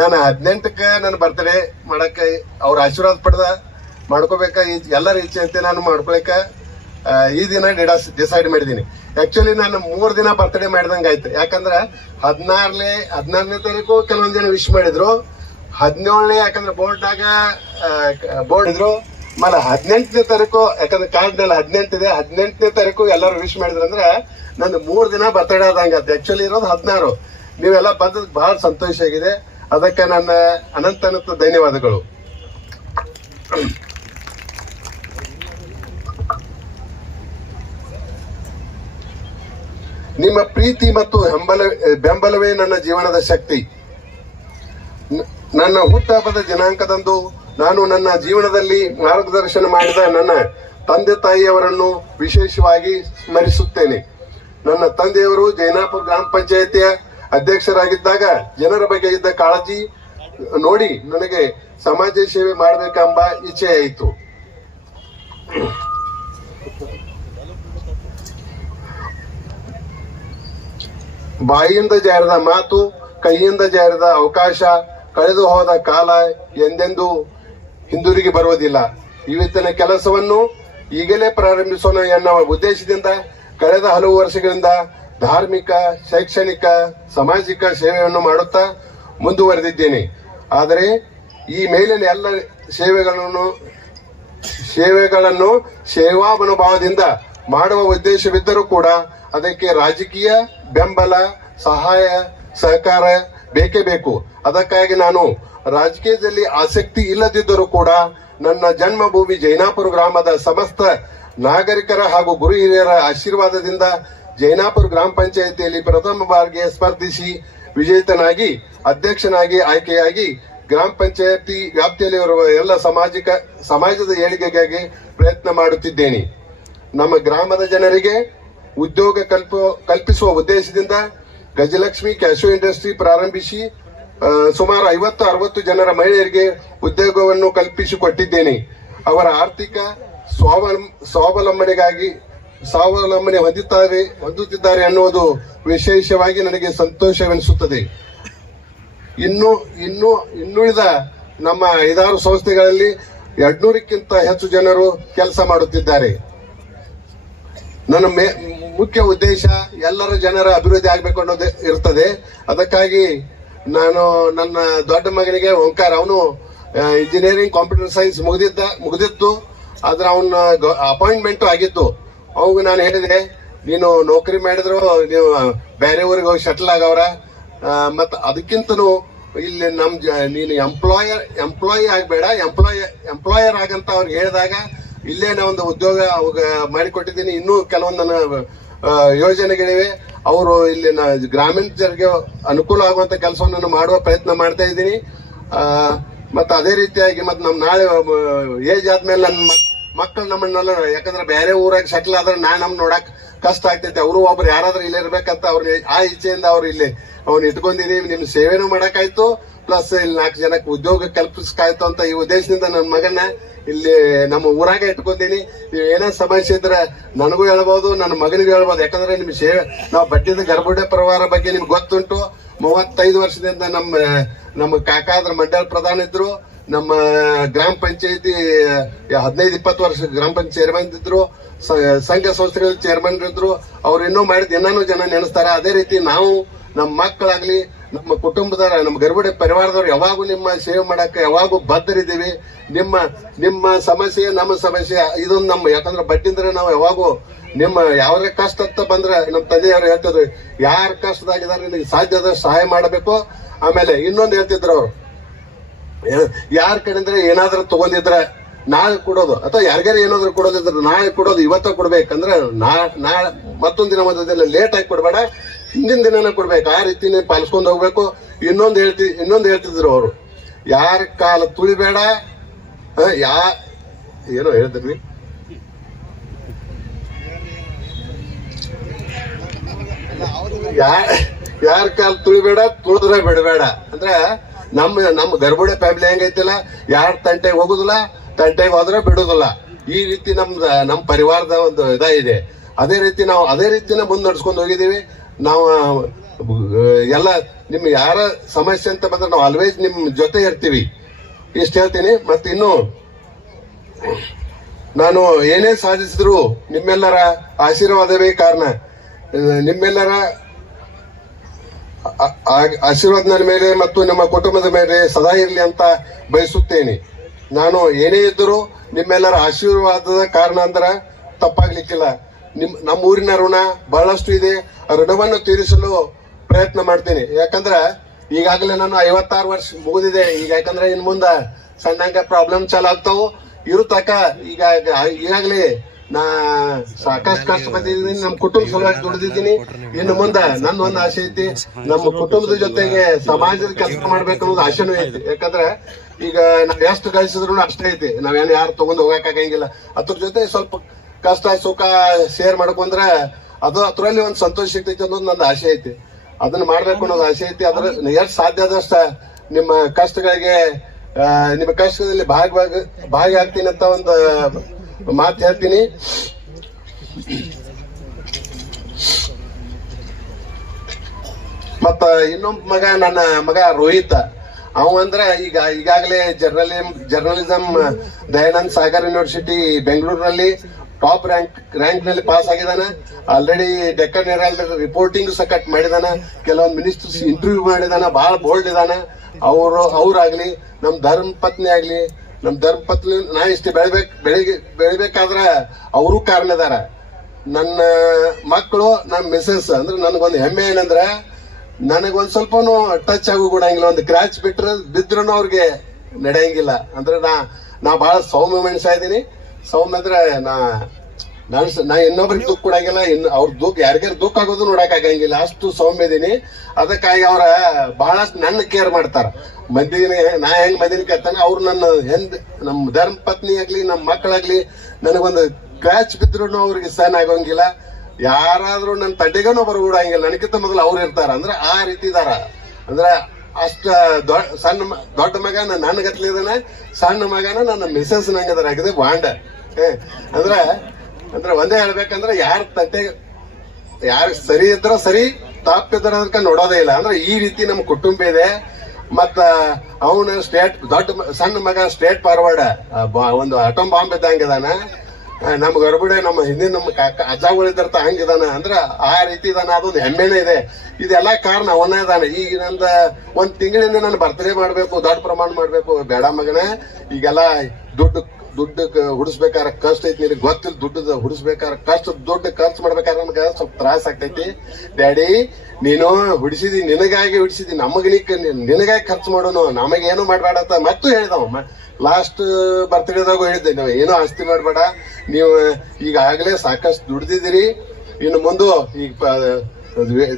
ನಾನು 18ಕ್ಕೆ ನನ್ನ ಬರ್ತ್ಡೇ ಮಾಡಕ್ಕ ಅವ್ರ ಆಶೀರ್ವಾದ ಪಡೆದ ಮಾಡ್ಕೋಬೇಕ ಎಲ್ಲರ ಇಚ್ಛೆ ಅಂತ ನಾನು ಮಾಡ್ಕೊಳಕ ಈ ದಿನ ಡಿಸೈಡ್ ಮಾಡಿದೀನಿ. ಆಕ್ಚುಲಿ ನಾನು 3 ದಿನ ಬರ್ತ್ಡೇ ಮಾಡಿದಂಗ ಆಯ್ತು. ಯಾಕಂದ್ರೆ 16ನೇ ತಾರೀಕು ಕೆಲವೊಂದ್ ಜನ ವಿಶ್ ಮಾಡಿದ್ರು, 17ನೇ ಯಾಕಂದ್ರೆ ಬೋರ್ಡ್ ಇದ್ರು, ಆಮೇಲೆ 18ನೇ ತಾರೀಕು ಯಾಕಂದ್ರೆ ಕಾರ್ಡ್ನಲ್ಲಿ 18 ಇದೆ, 18ನೇ ತಾರೀಕು ಎಲ್ಲರೂ ವಿಶ್ ಮಾಡಿದ್ರು. ಅಂದ್ರೆ ನಂದು 3 ದಿನ ಬರ್ತ್ಡೇ ಆದಂಗ ಆಯ್ತು. ಆಕ್ಚುಲಿ ಇರೋದು 16. ನೀವೆಲ್ಲ ಬಂದದ್ ಬಹಳ ಸಂತೋಷ ಆಗಿದೆ. ಅದಕ್ಕೆ ನನ್ನ ಅನಂತ ಧನ್ಯವಾದಗಳು. ನಿಮ್ಮ ಪ್ರೀತಿ ಮತ್ತು ಬೆಂಬಲವೇ ನನ್ನ ಜೀವನದ ಶಕ್ತಿ. ನನ್ನ ಹುಟ್ಟುಹಬ್ಬದ ದಿನಾಂಕದಂದು ನಾನು ನನ್ನ ಜೀವನದಲ್ಲಿ ಮಾರ್ಗದರ್ಶನ ಮಾಡಿದ ನನ್ನ ತಂದೆ ತಾಯಿಯವರನ್ನು ವಿಶೇಷವಾಗಿ ಸ್ಮರಿಸುತ್ತೇನೆ. ನನ್ನ ತಂದೆಯವರು ಜೈನಾಪುರ ಗ್ರಾಮ ಪಂಚಾಯಿತಿಯ ಅಧ್ಯಕ್ಷರಾಗಿದ್ದಾಗ ಜನರ ಬಗ್ಗೆ ಇದ್ದ ಕಾಳಜಿ ನೋಡಿ ನನಗೆ ಸಮಾಜ ಸೇವೆ ಮಾಡಬೇಕೆಂಬ ಇಚ್ಛೆಯಾಯಿತು. ಬಾಯಿಯಿಂದ ಜಾರಿದ ಮಾತು, ಕೈಯಿಂದ ಜಾರಿದ ಅವಕಾಶ, ಕಳೆದು ಹೋದ ಕಾಲ ಎಂದೆಂದೂ ಹಿಂದಿರುಗಿ ಬರುವುದಿಲ್ಲ. ಇವತ್ತಿನ ಕೆಲಸವನ್ನು ಈಗಲೇ ಪ್ರಾರಂಭಿಸೋಣ ಎನ್ನುವ ಉದ್ದೇಶದಿಂದ ಕಳೆದ ಹಲವು ವರ್ಷಗಳಿಂದ ಧಾರ್ಮಿಕ, ಶೈಕ್ಷಣಿಕ, ಸಾಮಾಜಿಕ ಸೇವೆಯನ್ನು ಮಾಡುತ್ತಾ ಮುಂದುವರೆದಿದ್ದೇನೆ. ಆದರೆ ಈ ಮೇಲಿನ ಎಲ್ಲ ಸೇವೆಗಳನ್ನು ಸೇವಾ ಮನೋಭಾವದಿಂದ ಮಾಡುವ ಉದ್ದೇಶವಿದ್ದರೂ ಕೂಡ ಅದಕ್ಕೆ ರಾಜಕೀಯ ಬೆಂಬಲ, ಸಹಾಯ, ಸಹಕಾರ ಬೇಕೇ ಬೇಕು. ಅದಕ್ಕಾಗಿ ನಾನು ರಾಜಕೀಯದಲ್ಲಿ ಆಸಕ್ತಿ ಇಲ್ಲದಿದ್ದರೂ ಕೂಡ ನನ್ನ ಜನ್ಮಭೂಮಿ ಜೈನಾಪುರ ಗ್ರಾಮದ ಸಮಸ್ತ ನಾಗರಿಕರ ಹಾಗೂ ಗುರು ಹಿರಿಯರ ಆಶೀರ್ವಾದದಿಂದ ಜೈನಾಪುರ ಗ್ರಾಮ ಪಂಚಾಯಿತಿಯಲ್ಲಿ ಪ್ರಥಮ ಬಾರಿಗೆ ಸ್ಪರ್ಧಿಸಿ ವಿಜೇತನಾಗಿ ಅಧ್ಯಕ್ಷನಾಗಿ ಆಯ್ಕೆಯಾಗಿ ಗ್ರಾಮ ಪಂಚಾಯಿತಿ ವ್ಯಾಪ್ತಿಯಲ್ಲಿರುವ ಎಲ್ಲ ಸಮಾಜದ ಏಳಿಗೆಗಾಗಿ ಪ್ರಯತ್ನ ಮಾಡುತ್ತಿದ್ದೇನೆ. ನಮ್ಮ ಗ್ರಾಮದ ಜನರಿಗೆ ಉದ್ಯೋಗ ಕಲ್ಪಿಸುವ ಉದ್ದೇಶದಿಂದ ಗಜಲಕ್ಷ್ಮಿ ಕ್ಯಾಶೋ ಇಂಡಸ್ಟ್ರಿ ಪ್ರಾರಂಭಿಸಿ ಸುಮಾರು 50-60 ಜನರ ಮಹಿಳೆಯರಿಗೆ ಉದ್ಯೋಗವನ್ನು ಕಲ್ಪಿಸಿಕೊಟ್ಟಿದ್ದೇನೆ. ಅವರ ಆರ್ಥಿಕ ಸ್ವಾವಲಂಬನೆ ಹೊಂದುತ್ತಿದ್ದಾರೆ ಅನ್ನುವುದು ವಿಶೇಷವಾಗಿ ನನಗೆ ಸಂತೋಷವೆನಿಸುತ್ತದೆ. ಇನ್ನುಳಿದ ನಮ್ಮ 5-6 ಸಂಸ್ಥೆಗಳಲ್ಲಿ 200ಕ್ಕಿಂತ ಹೆಚ್ಚು ಜನರು ಕೆಲಸ ಮಾಡುತ್ತಿದ್ದಾರೆ. ನನ್ನ ಮುಖ್ಯ ಉದ್ದೇಶ ಎಲ್ಲರ ಜನರ ಅಭಿವೃದ್ಧಿ ಆಗಬೇಕು ಅನ್ನೋದು ಇರ್ತದೆ. ಅದಕ್ಕಾಗಿ ನಾನು ನನ್ನ ದೊಡ್ಡ ಮಗನಿಗೆ ಓಂಕಾರ, ಅವನು ಇಂಜಿನಿಯರಿಂಗ್ ಕಂಪ್ಯೂಟರ್ ಸೈನ್ಸ್ ಮುಗಿದಿತ್ತು. ಆದ್ರೆ ಅವನ ಅಪಾಯಿಂಟ್ಮೆಂಟ್ ಆಗಿತ್ತು. ಅವಾಗ ನಾನು ಹೇಳಿದೆ, ನೀನು ನೌಕರಿ ಮಾಡಿದ್ರು ನೀವು ಬೇರೆ ಊರಿಗೆ ಹೋಗಿ ಶಟ್ಲ್ ಆಗವ್ರ, ಮತ್ ಅದಕ್ಕಿಂತನೂ ಇಲ್ಲಿ ನೀನು ಎಂಪ್ಲಾಯಿ ಆಗಬೇಡ, ಎಂಪ್ಲಾಯರ್ ಆಗಂತ ಅವ್ರಿಗೆ ಹೇಳಿದಾಗ ಇಲ್ಲೇನೆ ಒಂದು ಉದ್ಯೋಗ ಅವಾಗ ಮಾಡಿಕೊಟ್ಟಿದ್ದೀನಿ. ಇನ್ನೂ ಕೆಲವೊಂದು ಯೋಜನೆಗಳಿವೆ. ಅವರು ಇಲ್ಲಿ ಗ್ರಾಮೀಣ ಜನರಿಗೆ ಅನುಕೂಲ ಆಗುವಂತ ಕೆಲಸವನ್ನು ಮಾಡುವ ಪ್ರಯತ್ನ ಮಾಡ್ತಾ ಇದ್ದೀನಿ. ಮತ್ತೆ ಅದೇ ರೀತಿಯಾಗಿ ಮತ್ತೆ ನಮ್ ನಾಳೆ ಏಜ್ ಆದ್ಮೇಲೆ ನನ್ನ ಮಕ್ಕಳು ನಮ್ಮನ್ನೆಲ್ಲ, ಯಾಕಂದ್ರೆ ಬೇರೆ ಊರಾಗ ಸೆಟ್ಲ್ ಆದ್ರೆ ನಮ್ ನೋಡಕ್ ಕಷ್ಟ ಆಗ್ತೈತೆ. ಅವರು ಒಬ್ರು ಯಾರಾದ್ರೂ ಇಲ್ಲಿ ಇರ್ಬೇಕಂತ ಅವ್ರಿಗೆ ಆ ಇಚ್ಛೆಯಿಂದ ಅವ್ರು ಇಲ್ಲಿ ಅವ್ನು ಇಟ್ಕೊಂಡಿದೀನಿ. ನಿಮ್ ಸೇವೆನೂ ಮಾಡಕ್ಕಾಯ್ತು, ಪ್ಲಸ್ ಇಲ್ಲಿ 4 ಜನಕ್ಕೆ ಉದ್ಯೋಗ ಕಲ್ಪಿಸಕಾಯ್ತು ಅಂತ ಈ ಉದ್ದೇಶದಿಂದ ನನ್ನ ಮಗನ್ನ ಇಲ್ಲಿ ನಮ್ಮ ಊರಾಗ ಇಟ್ಕೊಂತೀನಿ. ನೀವು ಏನೋ ಸಮಸ್ಯೆ ಇದ್ರೆ ನನಗೂ ಹೇಳ್ಬೋದು, ನನ್ನ ಮಗನಿಗೂ ಹೇಳ್ಬೋದು. ಯಾಕಂದ್ರೆ ನಿಮ್ ಸೇವೆ, ನಾವು ಬಡ್ಡಿದ ಗರ್ಭುಡೆ ಪರಿವಾರ ಬಗ್ಗೆ ನಿಮ್ಗೆ ಗೊತ್ತುಂಟು. 35 ವರ್ಷದಿಂದ ನಮ್ಮ ಕಾಕಾದ್ರ ಮಂಡಲ ಪ್ರಧಾನ ಇದ್ರು, ನಮ್ಮ ಗ್ರಾಮ ಪಂಚಾಯತಿ 15-20 ವರ್ಷ ಗ್ರಾಮ ಪಂಚಾಯತ್ ಚೇರ್ಮನ್ ಇದ್ರು, ಸಂಘ ಸಂಸ್ಥೆಗಳ ಚೇರ್ಮನ್ ಇದ್ರು. ಅವ್ರು ಇನ್ನೂ ಮಾಡಿದ್ ಇನ್ನೂ ಜನ ನೆನೆಸ್ತಾರ. ಅದೇ ರೀತಿ ನಾವು ನಮ್ಮ ಮಕ್ಕಳಾಗ್ಲಿ, ನಮ್ಮ ಕುಟುಂಬದವರ, ನಮ್ಮ ಗರ್ಭುಡೆ ಪರಿವಾರದವ್ರು ಯಾವಾಗೂ ನಿಮ್ಮ ಸೇವೆ ಮಾಡಕ್ಕೆ ಯಾವಾಗೂ ಬದ್ಧರಿದ್ದೀವಿ. ನಿಮ್ಮ ಸಮಸ್ಯೆ ನಮ್ಮ ಸಮಸ್ಯೆ ಇದೊಂದು ನಮ್ಮ, ಯಾಕಂದ್ರೆ ಬಡ್ಡಿಂದ್ರೆ ನಾವು ಯಾವಾಗೂ ನಿಮ್ಮ ಯಾವ್ದೇ ಕಷ್ಟ ಅಂತ ಬಂದ್ರೆ ನಮ್ಮ ತಂದೆಯವರು ಹೇಳ್ತಿದ್ರು, ಯಾರ ಕಷ್ಟದಾಗಿದ್ದಾರೆ ನಿನಗೆ ಸಾಧ್ಯದ ಸಹಾಯ ಮಾಡಬೇಕು. ಆಮೇಲೆ ಇನ್ನೊಂದು ಹೇಳ್ತಿದ್ರು ಅವರು, ಯಾರ ಕಡೆಂದ್ರೆ ಏನಾದ್ರೂ ತಗೊಂಡಿದ್ರೆ ನಾಳೆ ಕೊಡೋದು, ಅಥವಾ ಯಾರಿಗಾರ ಏನಾದ್ರು ಕೊಡೋದಿದ್ರೆ ನಾಳೆ ಕೊಡೋದು, ಇವತ್ತ ಕೊಡ್ಬೇಕಂದ್ರೆ ನಾಳೆ ಮತ್ತೊಂದು ದಿನ ಮಧ್ಯದಲ್ಲಿ ಲೇಟ್ ಆಗಿ ಕೊಡ್ಬೇಡ, ಹಿಂದಿನ ದಿನನೇ ಕೊಡ್ಬೇಕು. ಆ ರೀತಿನೇ ಪಾಲಿಸ್ಕೊಂಡು ಹೋಗ್ಬೇಕು. ಇನ್ನೊಂದು ಹೇಳ್ತಿದ್ರು ಅವರು, ಯಾರ ಕಾಲ ತುಳಿಬೇಡ, ಏನೋ ಹೇಳ್ತಿರ್ರಿ, ಯಾರ ಕಾಲ ತುಳಿಬೇಡ, ತುಳಿದ್ರೆ ಬಿಡಬೇಡ. ಅಂದ್ರೆ ನಮ್ಮ ಗರ್ಭುಡೆ ಫ್ಯಾಮಿಲಿ ಹೆಂಗೈತಿಲ್ಲ, ಯಾರ ತಂಟೆಗೆ ಹೋಗುದಿಲ್ಲ, ತಂಟೆಗೆ ಹೋದ್ರೆ ಬಿಡುದಿಲ್ಲ. ಈ ರೀತಿ ನಮ್ಮ ಪರಿವಾರದ ಒಂದು ಇದೆ. ಅದೇ ರೀತಿನ ಮುಂದೆ ನಡ್ಸ್ಕೊಂಡು ಹೋಗಿದೀವಿ ನಾವು. ಎಲ್ಲ ನಿಮ್ ಯಾರ ಸಮಸ್ಯೆ ಅಂತ ಬಂದ್ರೆ ನಾವು ಆಲ್ವೇಸ್ ನಿಮ್ ಜೊತೆ ಇರ್ತೀವಿ. ಇಷ್ಟ ಹೇಳ್ತೀನಿ. ಮತ್ತೆ ಇನ್ನು ನಾನು ಏನೇ ಸಾಧಿಸಿದ್ರು ನಿಮ್ಮೆಲ್ಲರ ಆಶೀರ್ವಾದವೇ ಕಾರಣ. ನಿಮ್ಮೆಲ್ಲರ ಆಶೀರ್ವಾದ ನನ್ನ ಮೇಲೆ ಮತ್ತು ನಮ್ಮ ಕುಟುಂಬದ ಮೇಲೆ ಸದಾ ಇರಲಿ ಅಂತ ಬಯಸುತ್ತೇನೆ. ನಾನು ಏನೇ ಇದ್ದರೂ ನಿಮ್ಮೆಲ್ಲರ ಆಶೀರ್ವಾದದ ಕಾರಣ ಅಂದ್ರೆ ತಪ್ಪಾಗ್ಲಿಕ್ಕಿಲ್ಲ. ನಮ್ಮ ಊರಿನ ಋಣ ಬಹಳಷ್ಟು ಇದೆ. ಆ ಋಣವನ್ನು ತೀರಿಸಲು ಪ್ರಯತ್ನ ಮಾಡ್ತೇನೆ. ಯಾಕಂದ್ರೆ ಈಗಾಗಲೇ ನಾನು 56 ವರ್ಷ ಮುಗಿದಿದೆ. ಈಗ ಯಾಕಂದ್ರೆ ಇನ್ ಮುಂದ ಸಣ್ಣಂಗ ಪ್ರಾಬ್ಲಮ್ ಚಾಲು ಆಗ್ತಾವು ಇರುತ್ತಕ. ಈಗಾಗಲೇ ನಾ ಸಾಕಷ್ಟು ಕಷ್ಟ ಬಂದಿದ್ದೀನಿ, ನಮ್ಮ ಕುಟುಂಬ ಸಲುವಾಗಿ ದುಡಿದಿದ್ದೀನಿ. ಇನ್ನು ಮುಂದೆ ನಂದು ಒಂದು ಆಸೆ ಐತಿ, ನಮ್ಮ ಕುಟುಂಬದ ಜೊತೆಗೆ ಸಮಾಜದ ಕೆಲಸ ಮಾಡ್ಬೇಕು ಅನ್ನೋದು ಆಸೆನೂ ಐತಿ. ಯಾಕಂದ್ರೆ ಈಗ ನಾವ್ ಎಷ್ಟು ಗಳಿಸಿದ್ರು ಅಷ್ಟೇ ಐತಿ, ನಾವೇನು ಯಾರು ತಗೊಂಡ್ ಹೋಗಕ್ ಆಗಂಗಿಲ್ಲ. ಅದ್ರ ಜೊತೆ ಸ್ವಲ್ಪ ಕಷ್ಟ ಸುಖ ಶೇರ್ ಮಾಡ್ಕೊಂಡ್ರ ಅದು ಅದ್ರಲ್ಲಿ ಒಂದು ಸಂತೋಷ ಸಿಗ್ತೈತಿ ಅನ್ನೋದು ನನ್ನ ಆಸೆ ಐತಿ. ಅದನ್ನ ಮಾಡ್ಬೇಕು ಅನ್ನೋದು ಆಸೆ ಐತಿ. ಅದ್ರ ಎಷ್ಟು ಸಾಧ್ಯ ಆದಷ್ಟ ನಿಮ್ಮ ಕಷ್ಟಗಳಿಗೆ ನಿಮ್ಮ ಕಷ್ಟದಲ್ಲಿ ಭಾಗಿಯಾಗ್ತೀನಿ ಅಂತ ಒಂದು ಮಾತು ಹೇಳ್ತೀನಿ. ಮತ್ತ ಇನ್ನೊಬ್ಬ ಮಗ, ನನ್ನ ಮಗ ರೋಹಿತ್, ಅವ ಅಂದ್ರೆ ಈಗಾಗಲೇ ಜರ್ನಲಿಸಂ ದಯಾನಂದ್ ಸಾಗರ್ ಯೂನಿವರ್ಸಿಟಿ ಬೆಂಗಳೂರಿನಲ್ಲಿ ಟಾಪ್ ರ್ಯಾಂಕ್ ನಲ್ಲಿ ಪಾಸ್ ಆಗಿದಾನ. ಆಲ್ರೆಡಿ ಡೆಕ್ಕನ್ ಹೆರಾಲ್ಡ್ ರಿಪೋರ್ಟಿಂಗ್ ಸಕಟ್ ಮಾಡಿದಾನ. ಕೆಲವೊಂದು ಮಿನಿಸ್ಟರ್ಸ್ ಇಂಟರ್ವ್ಯೂ ಮಾಡಿದಾನ. ಬಹಳ ಬೋಲ್ಡ್ ಇದಾನ. ಅವ್ರಾಗ್ಲಿ, ನಮ್ ಧರ್ಮ ಪತ್ನಿ ಆಗ್ಲಿ, ನಮ್ ಧರ್ಮ ಪತ್ನಿ ನಾ ಇಷ್ಟು ಬೆಳಿಬೇಕಾದ್ರ ಅವರು ಕಾರಣ ಇದಾರ. ನನ್ನ ಮಕ್ಕಳು, ನನ್ನ ಮಿಸಸ್ ಅಂದ್ರೆ ನನಗೊಂದು ಹೆಮ್ಮೆ ಏನಂದ್ರ, ನನಗೊಂದ್ ಸ್ವಲ್ಪನು ಟಚ್ ಆಗೋಗಿಡಂಗಿಲ್ಲ. ಒಂದು ಕ್ರಾಚ್ ಬಿದ್ರೂ ಅವ್ರಿಗೆ ನಡೆಯಂಗಿಲ್ಲ. ಅಂದ್ರೆ ನಾ ಬಹಳ ಸೌಮ್ಯ ಮನುಷ್ಯ ಇದ್ದೀನಿ. ಸೌಮ್ಯ ಅಂದ್ರೆ ನಾ ಇನ್ನೊಬ್ರಿಗೆ ದುಃಖ ಕೊಡಂಗಿಲ್ಲ, ಅವ್ರ ದುಃಖ ಯಾರಿಗಾರು ದುಃಖ ಆಗೋದು ನೋಡಕ್ ಆಗಂಗಿಲ್ಲ, ಅಷ್ಟು ಸೌಮ್ಯ ಇದೀನಿ. ಅದಕ್ಕಾಗಿ ಅವ್ರ ಬಹಳಷ್ಟು ನನ್ನ ಕೇರ್ ಮಾಡ್ತಾರ. ನಾ ಹೆಂಗ್ ಮದಿನ ಕೇಳ್ತಾನೆ ಅವ್ರು ನಮ್ಮ ಧರ್ಮ ಪತ್ನಿ ಆಗ್ಲಿ, ನಮ್ಮ ಮಕ್ಕಳಾಗ್ಲಿ, ನನಗೊಂದು ಕ್ರಾಚ್ ಬಿದ್ರು ಅವ್ರಿಗೆ ಸಹನ ಆಗೋಂಗಿಲ್ಲ. ಯಾರಾದ್ರೂ ನನ್ನ ತಡ್ಡಿಗನೂ ಬರ್ಬಿಡಂಗಿಲ್ಲ, ನನಗಿಂತ ಮೊದಲು ಅವ್ರು ಇರ್ತಾರ. ಅಂದ್ರೆ ಆ ರೀತಿ ಇದಾರ. ಅಂದ್ರೆ ಅಷ್ಟ ದೊಡ್ಡ ಮಗ ನನ್ನ ಗತ್ಲಿದಾನೆ, ಸಣ್ಣ ಮಗನ ನನ್ನ ಮಿಸಸ್ ನಂಗದಾರ ಆಗಿದೆ ಬಾಂಡ. ಅಂದ್ರೆ ಒಂದೇ ಹೇಳ್ಬೇಕಂದ್ರೆ ಯಾರು ಸರಿ ಇದ್ರ ಸರಿ, ತಪ್ಪಿದ್ರ ಅದಕ್ಕೆ ನೋಡೋದೇ ಇಲ್ಲ. ಅಂದ್ರೆ ಈ ರೀತಿ ನಮ್ಮ ಕುಟುಂಬ ಇದೆ. ಮತ್ತ ಅವನು ಸಣ್ಣ ಮಗ ಸ್ಟೇಟ್ ಫಾರ್ವರ್ಡ್, ಒಂದು ಅಟೋಮ್ ಬಾಂಬ್ ಇದ್ದಂಗಿದಾನ. ನಮ್ ಗರ್ಭುಡೆ ನಮ್ಮ ಹಿಂದಿನ ನಮ್ಮ ಅಜ್ಜಗಳಿದ್ದಾರ ಹಂಗಿದಾನ. ಅಂದ್ರ ಆ ರೀತಿ ಇದಾನ. ಅದೊಂದು ಹೆಮ್ಮೆನೇ ಇದೆ. ಇದೆಲ್ಲ ಕಾರಣ ಅವನೇ ಇದಾನೆ. ಈಗ ನಂದ ಒಂದ್ ತಿಂಗಳಿಂದ ನಾನು ಬರ್ತಡೇ ಮಾಡ್ಬೇಕು, ದೊಡ್ಡ ಪ್ರಮಾಣ ಮಾಡ್ಬೇಕು, ಬೇಡ ಮಗನ, ಈಗೆಲ್ಲ ದುಡ್ಡು ಹುಡಿಸ್ಬೇಕಾರ ಕಷ್ಟ ಐತಿ. ನಿನಗೆ ಗೊತ್ತಿಲ್ಲ, ದುಡ್ಡು ಹುಡಿಸ್ಬೇಕಾರ ಕಷ್ಟ, ದುಡ್ಡು ಖರ್ಚು ಮಾಡ್ಬೇಕಾದ್ರೆ ನಮ್ಗೆ ಸ್ವಲ್ಪ ತ್ರಾಸ ಆಗ್ತೈತಿ. ಡ್ಯಾಡಿ, ನೀನು ಹುಡಿಸಿದಿ, ನಿನಗಾಗಿ ಹುಡಿಸಿದಿ, ನಿನಗಾಗಿ ಖರ್ಚು ಮಾಡೋನು, ನಮಗೇನು ಮಾಡ್ಬೇಡತ್ತ ಮತ್ತು ಹೇಳಿದವ. ಲಾಸ್ಟ್ ಬರ್ತ್ಡೇದಾಗ ಹೇಳಿದ್ದೆ, ನಾವು ಏನೋ ಆಸ್ತಿ ಮಾಡ್ಬೇಡ, ನೀವು ಈಗಾಗಲೇ ಸಾಕಷ್ಟು ದುಡ್ದಿದ್ದೀರಿ, ಇನ್ನು ಮುಂದೆ ಈಗ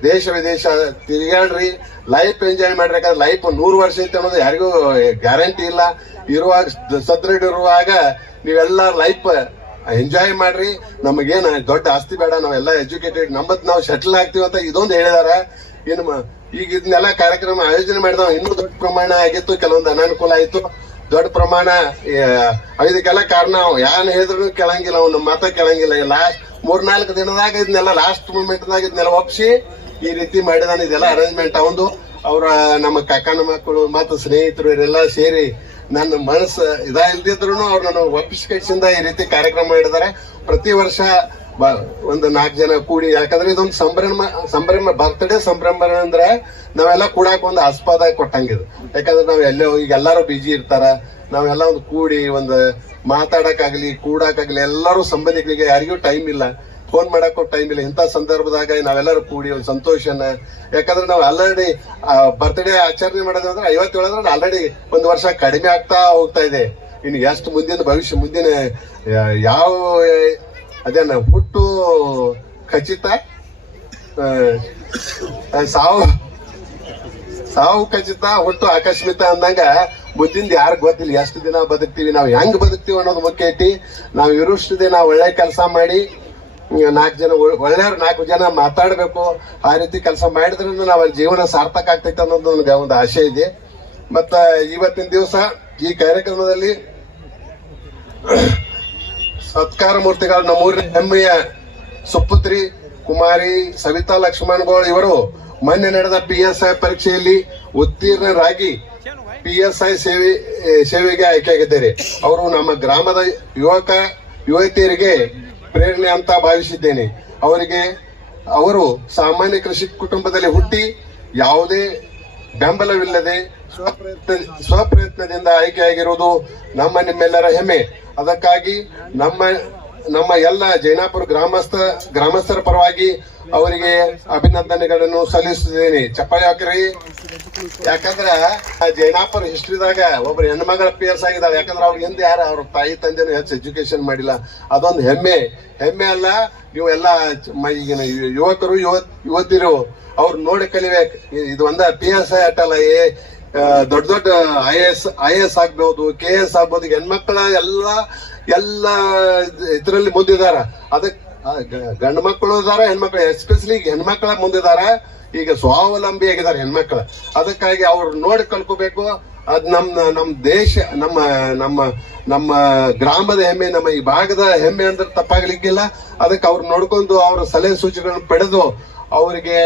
ದೇಶ ವಿದೇಶ ತಿರುಗಾಡ್ರಿ, ಲೈಫ್ ಎಂಜಾಯ್ ಮಾಡ್ರಿ. ಯಾಕಂದ್ರೆ ಲೈಫ್ 100 ವರ್ಷ ಐತೆ ಅನ್ನೋದು ಯಾರಿಗೂ ಗ್ಯಾರಂಟಿ ಇಲ್ಲ. ಸದೃಢ ಇರುವಾಗ ನೀವೆಲ್ಲ ಲೈಫ್ ಎಂಜಾಯ್ ಮಾಡ್ರಿ. ನಮಗೇನು ದೊಡ್ಡ ಆಸ್ತಿ ಬೇಡ, ನಾವೆಲ್ಲ ಎಜುಕೇಟೆಡ್, ನಾವು ಸೆಟಲ್ ಆಗ್ತೀವಿ ಅಂತ ಇದೊಂದು ಹೇಳಿದಾರ. ಇನ್ನು ಈಗ ಇದನ್ನೆಲ್ಲ ಕಾರ್ಯಕ್ರಮ ಆಯೋಜನೆ ಮಾಡಿದವ ಇನ್ನೂ ದೊಡ್ಡ ಪ್ರಮಾಣ ಆಗಿತ್ತು, ಕೆಲವೊಂದು ಅನಾನುಕೂಲ ಆಯ್ತು. ದೊಡ್ಡ ಪ್ರಮಾಣ ಇದಕ್ಕೆಲ್ಲ ಕಾರಣ ಯಾರು ಹೇಳಿದ್ರು ಕೇಳಂಗಿಲ್ಲ, ಅವ್ನ ಮಾತ ಕೇಳಂಗಿಲ್ಲ. ಲಾಸ್ಟ್ 3-4 ದಿನದಾಗ ಇದನ್ನೆಲ್ಲ ಲಾಸ್ಟ್ ಮೂಮೆಂಟ್ದಾಗ ಇದನ್ನೆಲ್ಲ ಒಪ್ಸಿ ಈ ರೀತಿ ಮಾಡಿದಾನ. ಇದೆಲ್ಲ ಅರೇಂಜ್ಮೆಂಟ್ ಅವಂದು. ಅವ್ರ ನಮ್ಮ ಕಾಕನ ಮಕ್ಕಳು ಮತ್ತು ಸ್ನೇಹಿತರು ಇವರೆಲ್ಲ ಸೇರಿ ನನ್ನ ಮನಸ್ಸು ಇಲ್ದಿದ್ರು ಅವ್ರು ನನ್ನ ಒಪ್ಪಿಸಿ ಕಟ್ಸಿಂದ ಈ ರೀತಿ ಕಾರ್ಯಕ್ರಮ ಮಾಡಿದ್ದಾರೆ. ಪ್ರತಿ ವರ್ಷ ಒಂದು 4 ಜನ ಕೂಡಿ, ಯಾಕಂದ್ರೆ ಇದೊಂದು ಸಂಭ್ರಮ ಬರ್ತ್ಡೇ ಸಂಭ್ರಮ ಅಂದ್ರೆ ನಾವೆಲ್ಲ ಕೂಡಾಕ ಒಂದು ಆಸ್ಪದ ಕೊಟ್ಟಂಗಿದ್. ಯಾಕಂದ್ರೆ ನಾವ್ ಈಗ ಎಲ್ಲಾರು ಬಿಜಿ ಇರ್ತಾರ, ನಾವೆಲ್ಲ ಒಂದು ಕೂಡಿ ಒಂದು ಮಾತಾಡಕ್ಕಾಗ್ಲಿ ಕೂಡಾಕಾಗ್ಲಿ ಎಲ್ಲರೂ ಸಂಬಂಧಿಕರಿಗೆ ಯಾರಿಗೂ ಟೈಮ್ ಇಲ್ಲ, ಫೋನ್ ಮಾಡಕ್ಕೂ ಟೈಮ್ ಇಲ್ಲ. ಇಂಥ ಸಂದರ್ಭದಾಗ ನಾವೆಲ್ಲರೂ ಕೂಡಿ ಒಂದು ಸಂತೋಷನ, ಯಾಕಂದ್ರೆ ನಾವು ಆಲ್ರೆಡಿ ಬರ್ತ್ಡೇ ಆಚರಣೆ ಮಾಡೋದಂದ್ರೆ 57 ಆಲ್ರೆಡಿ 1 ವರ್ಷ ಕಡಿಮೆ ಆಗ್ತಾ ಹೋಗ್ತಾ ಇದೆ. ಇನ್ನು ಎಷ್ಟು ಮುಂದಿನ ಭವಿಷ್ಯ, ಮುಂದಿನ ಯಾವ ಅದೇನ ಹುಟ್ಟು ಖಚಿತ, ಸಾವು ಖಚಿತ, ಹುಟ್ಟು ಆಕಸ್ಮಿಕ ಅಂದಂಗ ಮುಂದಿಂದ ಯಾರಿಗ್ ಗೊತ್ತಿಲ್ಲ ಎಷ್ಟು ದಿನ ಬದುಕ್ತಿವಿ, ನಾವು ಹೆಂಗ್ ಬದುಕ್ತಿವಿ ಅನ್ನೋದು ಮುಖ್ಯ ಐತಿ. ನಾವು ಇರುಷ್ಟು ದಿನ ಒಳ್ಳೆ ಕೆಲಸ ಮಾಡಿ 4 ಜನ ಮಾತಾಡ್ಬೇಕು. ಆ ರೀತಿ ಕೆಲಸ ಮಾಡಿದ್ರಿಂದ ನಾವ್ ಜೀವನ ಸಾರ್ಥಕ ಆಗ್ತೈತೆ ಅನ್ನೋದು ನನ್ಗೆ ಒಂದು ಆಶೆ ಇದೆ. ಮತ್ತ ಇವತ್ತಿನ ದಿವಸ ಈ ಕಾರ್ಯಕ್ರಮದಲ್ಲಿ ಸತ್ಕಾರ ಮೂರ್ತಿಗಳು, ನಮ್ಮೂರಿನ ಹೆಮ್ಮೆಯ ಸುಪುತ್ರಿ ಕುಮಾರಿ ಸವಿತಾ ಲಕ್ಷ್ಮಣಗೋಳ್ ಇವರು ಮೊನ್ನೆ ನಡೆದ PSI ಪರೀಕ್ಷೆಯಲ್ಲಿ ಉತ್ತೀರ್ಣರಾಗಿ PSI ಸೇವೆಗೆ ಆಯ್ಕೆಯಾಗಿದ್ದಾರೆ. ಅವರು ನಮ್ಮ ಗ್ರಾಮದ ಯುವತಿಯರಿಗೆ ಪ್ರೇರಣೆ ಅಂತ ಭಾವಿಸಿದ್ದೇನೆ. ಅವರು ಸಾಮಾನ್ಯ ಕೃಷಿ ಕುಟುಂಬದಲ್ಲಿ ಹುಟ್ಟಿ ಯಾವುದೇ ಬೆಂಬಲವಿಲ್ಲದೆ ಸ್ವಪ್ರಯತ್ನದಿಂದ ಆಯ್ಕೆಯಾಗಿರುವುದು ನಿಮ್ಮೆಲ್ಲರ ಹೆಮ್ಮೆ. ಅದಕ್ಕಾಗಿ ನಮ್ಮ ಎಲ್ಲ ಜೈನಾಪುರ ಗ್ರಾಮಸ್ಥರ ಪರವಾಗಿ ಅವರಿಗೆ ಅಭಿನಂದನೆಗಳನ್ನು ಸಲ್ಲಿಸುತ್ತೇನೆ. ಚಪ್ಪಾಳೆ ಹಾಕ್ರಿ. ಯಾಕಂದ್ರ ಜೈನಾಪುರ ಹಿಸ್ಟ್ರಿದಾಗ ಒಬ್ರು ಹೆಣ್ಮಗಳ PS ಆಗಿದ್ದಾಳೆ. ಯಾಕಂದ್ರೆ ಅವ್ರ ಹಿಂದೆ ಯಾರು ಅವ್ರ ತಾಯಿ ತಂದೆನೂ ಹೆಚ್ಚು ಎಜುಕೇಶನ್ ಮಾಡಿಲ್ಲ. ಅದೊಂದು ಹೆಮ್ಮೆ ಅಲ್ಲ. ನೀವು ಎಲ್ಲ ಈಗಿನ ಯುವಕರು ಯುವತಿರು ಅವ್ರು ನೋಡಿ ಕಲಿಬೇಕು. ಇದು ಒಂದ PS ಅಟ್ಟಲ್ಲ, ದೊಡ್ಡ IAS ಆಗ್ಬಹುದು, KS ಆಗ್ಬಹುದು. ಹೆಣ್ಮಕ್ಳ ಎಲ್ಲ ಇದ್ರಲ್ಲಿ ಮುಂದಿದಾರ. ಅದಕ್ಕೆ ಗಂಡು ಮಕ್ಕಳು ಇದಾರ, ಹೆಣ್ಮಕ್ಳು ಎಸ್ಪೆಷಲಿ ಹೆಣ್ಮಕ್ಳ ಮುಂದಿದಾರ. ಈಗ ಸ್ವಾವಲಂಬಿ ಆಗಿದ್ದಾರೆ ಹೆಣ್ಮಕ್ಳು. ಅದಕ್ಕಾಗಿ ಅವ್ರು ನೋಡಿ ಕಲ್ಕೋಬೇಕು. ಅದ್ ನಮ್ಮ ದೇಶ, ನಮ್ಮ ಗ್ರಾಮದ ಹೆಮ್ಮೆ, ನಮ್ಮ ಈ ಭಾಗದ ಹೆಮ್ಮೆ ಅಂದ್ರೆ ತಪ್ಪಾಗ್ಲಿಕ್ಕಿಲ್ಲ. ಅದಕ್ಕೆ ಅವ್ರು ನೋಡ್ಕೊಂಡು ಅವ್ರ ಸಲಹೆ ಸೂಚನೆಗಳನ್ನು ಪಡೆದು ಅವರಿಗೆ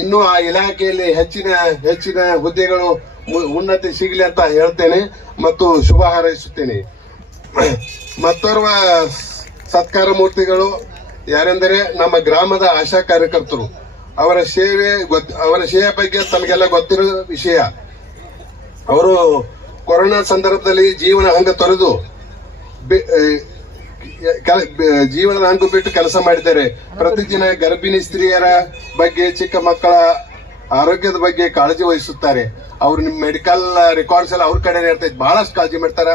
ಇನ್ನೂ ಆ ಇಲಾಖೆಯಲ್ಲಿ ಹೆಚ್ಚಿನ ಹುದ್ದೆಗಳು ಉನ್ನತಿ ಸಿಗಲಿ ಅಂತ ಹೇಳ್ತೇನೆ ಮತ್ತು ಶುಭ ಹಾರೈಸುತ್ತೇನೆ. ಮತ್ತೋರ್ವ ಸತ್ಕಾರ ಮೂರ್ತಿಗಳು ಯಾರೆಂದರೆ ನಮ್ಮ ಗ್ರಾಮದ ಆಶಾ ಕಾರ್ಯಕರ್ತರು. ಅವರ ಸೇವೆ ಬಗ್ಗೆ ತಮಗೆಲ್ಲ ಗೊತ್ತಿರೋ ವಿಷಯ. ಅವರು ಕೊರೋನಾ ಸಂದರ್ಭದಲ್ಲಿ ಜೀವನ ಹಂಗ ತೊರೆದು ಜೀವನದ ಹಂಗು ಬಿಟ್ಟು ಕೆಲಸ ಮಾಡಿದ್ದಾರೆ. ಪ್ರತಿದಿನ ಗರ್ಭಿಣಿ ಸ್ತ್ರೀಯರ ಬಗ್ಗೆ, ಚಿಕ್ಕ ಮಕ್ಕಳ ಆರೋಗ್ಯದ ಬಗ್ಗೆ ಕಾಳಜಿ ವಹಿಸುತ್ತಾರೆ. ಅವ್ರು ನಿಮ್ಮ ಮೆಡಿಕಲ್ ರೆಕಾರ್ಡ್ಸ್ ಎಲ್ಲ ಅವ್ರ ಕಡೆ ಇರ್ತೈತಿ. ಬಹಳಷ್ಟು ಕಾಳಜಿ ಮಾಡ್ತಾರ.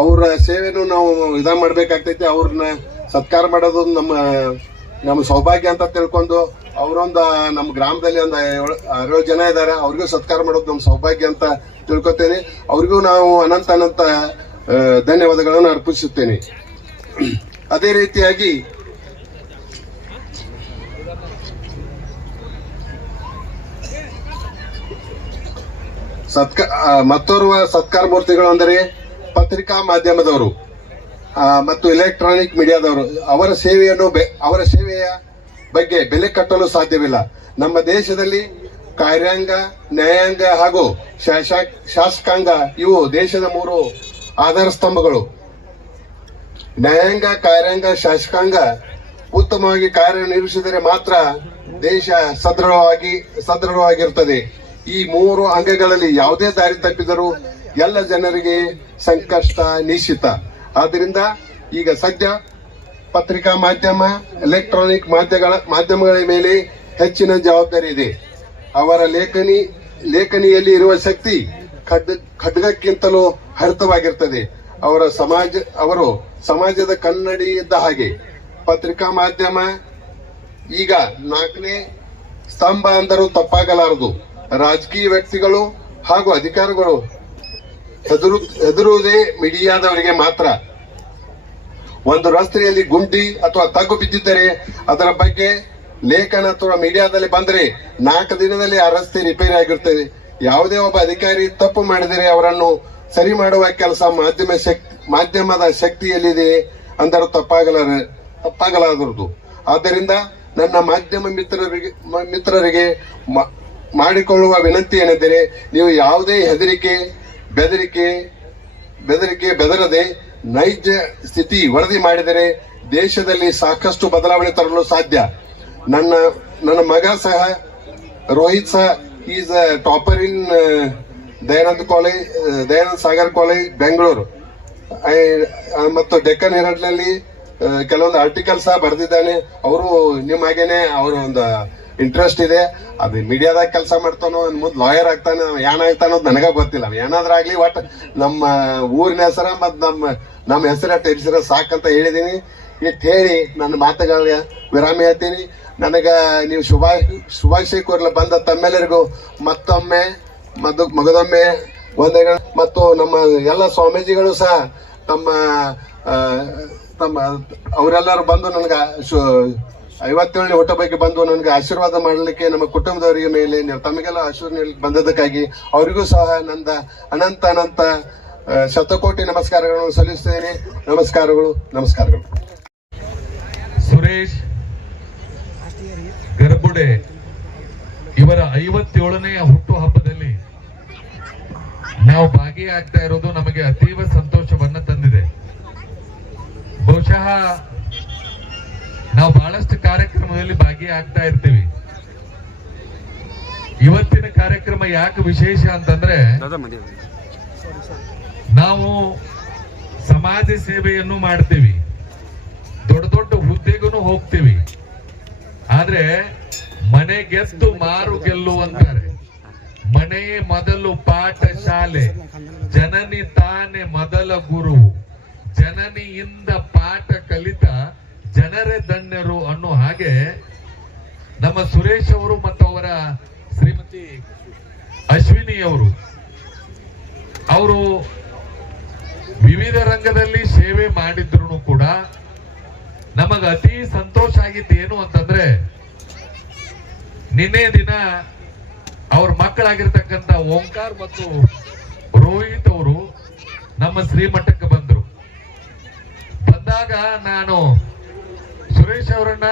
ಅವ್ರ ಸೇವೆನೂ ನಾವು ಮಾಡ್ಬೇಕಾಗ್ತೈತಿ. ಅವ್ರನ್ನ ಸತ್ಕಾರ ಮಾಡೋದು ನಮ್ಮ ಸೌಭಾಗ್ಯ ಅಂತ ತಿಳ್ಕೊಂಡು ಅವರೊಂದು ನಮ್ಮ ಗ್ರಾಮದಲ್ಲಿ ಒಂದು 60 ಜನ ಇದ್ದಾರೆ. ಅವ್ರಿಗೂ ಸತ್ಕಾರ ಮಾಡೋದು ನಮ್ಮ ಸೌಭಾಗ್ಯ ಅಂತ ತಿಳ್ಕೊತೇನೆ. ಅವ್ರಿಗೂ ನಾವು ಅನಂತ ಧನ್ಯವಾದಗಳನ್ನು ಅರ್ಪಿಸುತ್ತೇನೆ. ಅದೇ ರೀತಿಯಾಗಿ ಮತ್ತೋರ್ವ ಸತ್ಕಾರ ಮೂರ್ತಿಗಳು ಅಂದರೆ ಪತ್ರಿಕಾ ಮಾಧ್ಯಮದವರು ಮತ್ತು ಎಲೆಕ್ಟ್ರಾನಿಕ್ ಮೀಡಿಯಾದವರು. ಅವರ ಸೇವೆಯ ಬಗ್ಗೆ ಬೆಲೆ ಕಟ್ಟಲು ಸಾಧ್ಯವಿಲ್ಲ. ನಮ್ಮ ದೇಶದಲ್ಲಿ ಕಾರ್ಯಾಂಗ, ನ್ಯಾಯಾಂಗ ಹಾಗೂ ಶಾಸಕಾಂಗ ಇವು ದೇಶದ 3 ಆಧಾರ ಸ್ತಂಭಗಳು. ನ್ಯಾಯಾಂಗ, ಕಾರ್ಯಾಂಗ, ಶಾಸಕಾಂಗ ಉತ್ತಮವಾಗಿ ಕಾರ್ಯನಿರ್ವಹಿಸಿದರೆ ಮಾತ್ರ ದೇಶ ಸದೃಢವಾಗಿರುತ್ತದೆ. ಈ 3 ಅಂಗಗಳಲ್ಲಿ ಯಾವುದೇ ದಾರಿ ತಪ್ಪಿದರೂ ಎಲ್ಲ ಜನರಿಗೆ ಸಂಕಷ್ಟ ನಿಶ್ಚಿತ. ಆದ್ದರಿಂದ ಈಗ ಸದ್ಯ ಪತ್ರಿಕಾ ಮಾಧ್ಯಮ, ಎಲೆಕ್ಟ್ರಾನಿಕ್ ಮಾಧ್ಯಮಗಳ ಮೇಲೆ ಹೆಚ್ಚಿನ ಜವಾಬ್ದಾರಿ ಇದೆ. ಅವರ ಲೇಖನಿಯಲ್ಲಿ ಇರುವ ಶಕ್ತಿ ಖಡ್ಗಕ್ಕಿಂತಲೂ ಹರಿತವಾಗಿರ್ತದೆ. ಅವರು ಸಮಾಜದ ಕನ್ನಡಿ ಇದ್ದ ಹಾಗೆ. ಪತ್ರಿಕಾ ಮಾಧ್ಯಮ ಈಗ 4ನೇ ಸ್ತಂಭ ಅಂದರೂ ತಪ್ಪಾಗಲಾರದು. ರಾಜಕೀಯ ವ್ಯಕ್ತಿಗಳು ಹಾಗೂ ಅಧಿಕಾರಿಗಳು ಹೆದರುವುದೇ ಮೀಡಿಯಾದವರಿಗೆ ಮಾತ್ರ. ಒಂದು ರಸ್ತೆಯಲ್ಲಿ ಗುಂಡಿ ಅಥವಾ ತಗ್ಗು ಬಿದ್ದಿದ್ದರೆ ಅದರ ಬಗ್ಗೆ ಲೇಖನ ಅಥವಾ ಮೀಡಿಯಾದಲ್ಲಿ ಬಂದರೆ 4 ದಿನದಲ್ಲಿ ಆ ರಸ್ತೆ ರಿಪೇರಿ ಆಗಿರ್ತದೆ. ಯಾವುದೇ ಒಬ್ಬ ಅಧಿಕಾರಿ ತಪ್ಪು ಮಾಡಿದರೆ ಅವರನ್ನು ಸರಿ ಮಾಡುವ ಕೆಲಸ ಮಾಧ್ಯಮದ ಶಕ್ತಿಯಲ್ಲಿದೆ ಅಂದರೆ ತಪ್ಪಾಗಲಾರದು. ಆದ್ದರಿಂದ ನನ್ನ ಮಾಧ್ಯಮ ಮಿತ್ರರಿಗೆ ಮಾಡಿಕೊಳ್ಳುವ ವಿನಂತಿ ಏನೆಂದರೆ, ನೀವು ಯಾವುದೇ ಬೆದರದೆ ನೈಜ ಸ್ಥಿತಿ ವರದಿ ಮಾಡಿದರೆ ದೇಶದಲ್ಲಿ ಸಾಕಷ್ಟು ಬದಲಾವಣೆ ತರಲು ಸಾಧ್ಯ. ನನ್ನ ಮಗ ಸಹ ರೋಹಿತ್ ಸಹ is a topper in Dayananda Sagar college Bengaluru ಮತ್ತು ಡೆಕ್ಕನ್ ಹೆರಾಲ್ಡ್ನಲ್ಲಿ ಕೆಲವೊಂದು ಆರ್ಟಿಕಲ್ ಸಹ ಬರೆದಿದ್ದಾನೆ. ಅವರು ನಿಮ್ಮ ಹಾಗೇನೆ ಅವರು ಒಂದು ಇಂಟ್ರೆಸ್ಟ್ ಇದೆ. ಅದು ಮೀಡಿಯಾದಾಗ ಕೆಲಸ ಮಾಡ್ತಾನೋ, ಮುಂದೆ ಲಾಯರ್ ಆಗ್ತಾನೆ, ಏನಾಗ್ತಾನೋ ನನಗ ಗೊತ್ತಿಲ್ಲ. ಏನಾದ್ರಾಗ್ಲಿ ಒಟ್ಟು ನಮ್ಮ ಊರಿನ ಹೆಸರ ಮತ್ತು ನಮ್ಮ ಹೆಸರ ತೆರಿಸಿರ ಸಾಕಂತ ಹೇಳಿದೀನಿ. ಇಟ್ಟು ಹೇಳಿ ನನ್ನ ಮಾತುಗಳಿಗೆ ವಿರಾಮ ಹೇಳ್ತೀನಿ. ನನಗ ನೀವು ಶುಭಾಶಯ ಕೋರಲು ಬಂದ ತಮ್ಮೆಲ್ಲರಿಗೂ ಮಗದೊಮ್ಮೆ ವಂದನೆಗಳು. ಮತ್ತು ನಮ್ಮ ಎಲ್ಲ ಸ್ವಾಮೀಜಿಗಳು ಸಹ ಅವರೆಲ್ಲರೂ ಬಂದು ನನಗೆ 57ನೇ ಹುಟ್ಟುಹಬ್ಬಕ್ಕೆ ಬಂದು ನನಗೆ ಆಶೀರ್ವಾದ ಮಾಡಲಿಕ್ಕೆ ನಮ್ಮ ಕುಟುಂಬದವರಿಗೆ ಮೇಲೆ ತಮಗೆಲ್ಲ ಆಶೀರ್ವಾದ ಬಂದದಕ್ಕಾಗಿ ಅವರಿಗೂ ಸಹ ನನ್ನ ಅನಂತ ಶತಕೋಟಿ ನಮಸ್ಕಾರಗಳನ್ನು ಸಲ್ಲಿಸುತ್ತೇನೆ. ನಮಸ್ಕಾರಗಳು. ಸುರೇಶ್ ಗರ್ಬುಡೆ ಇವರ 57ನೇ ಹುಟ್ಟುಹಬ್ಬದಲ್ಲಿ ನಾವು ಭಾಗಿಯಾಗ್ತಾ ಇರೋದು ನಮಗೆ ಅತೀವ ಸಂತೋಷವನ್ನ ತಂದಿದೆ. ಬಹುಶಃ ನಾವು ಬಹಳಷ್ಟು ಕಾರ್ಯಕ್ರಮದಲ್ಲಿ ಭಾಗಿಯಾಗ್ತಾ ಇರ್ತೀವಿ. ಇವತ್ತಿನ ಕಾರ್ಯಕ್ರಮ ಯಾಕೆ ವಿಶೇಷ ಅಂತಂದ್ರೆ, ನಾವು ಸಮಾಜ ಸೇವೆಯನ್ನು ಮಾಡ್ತೀವಿ, ದೊಡ್ಡ ದೊಡ್ಡ ಹುದ್ದೆಗೂ ಹೋಗ್ತೀವಿ. ಆದ್ರೆ ಮನೆ ಗೆದ್ದು ಮಾರು ಗೆಲ್ಲು ಅಂತಾರೆ. ಮನೆಯೇ ಮೊದಲು ಪಾಠಶಾಲೆ, ಜನನಿ ತಾನೇ ಮೊದಲ ಗುರು, ಜನನಿಯಿಂದ ಪಾಠ ಕಲಿತ ಜನರೇ ಧನ್ಯರು ಅನ್ನೋ ಹಾಗೆ ನಮ್ಮ ಸುರೇಶ್ ಅವರು ಮತ್ತು ಅವರ ಶ್ರೀಮತಿ ಅಶ್ವಿನಿ ಅವರು ವಿವಿಧ ರಂಗದಲ್ಲಿ ಸೇವೆ ಮಾಡಿದ್ರು ಕೂಡ ನಮಗ ಅತಿ ಸಂತೋಷ ಆಗಿತ್ತು ಏನು ಅಂತಂದ್ರೆ, ನಿನ್ನೆ ದಿನ ಅವ್ರ ಮಕ್ಕಳಾಗಿರ್ತಕ್ಕಂಥ ಓಂಕಾರ್ ಮತ್ತು ರೋಹಿತ್ ಅವರು ನಮ್ಮ ಶ್ರೀಮಠಕ್ಕೆ ಬಂದರು. ಬಂದಾಗ ನಾನು ಸುರೇಶ್ ಅವರನ್ನ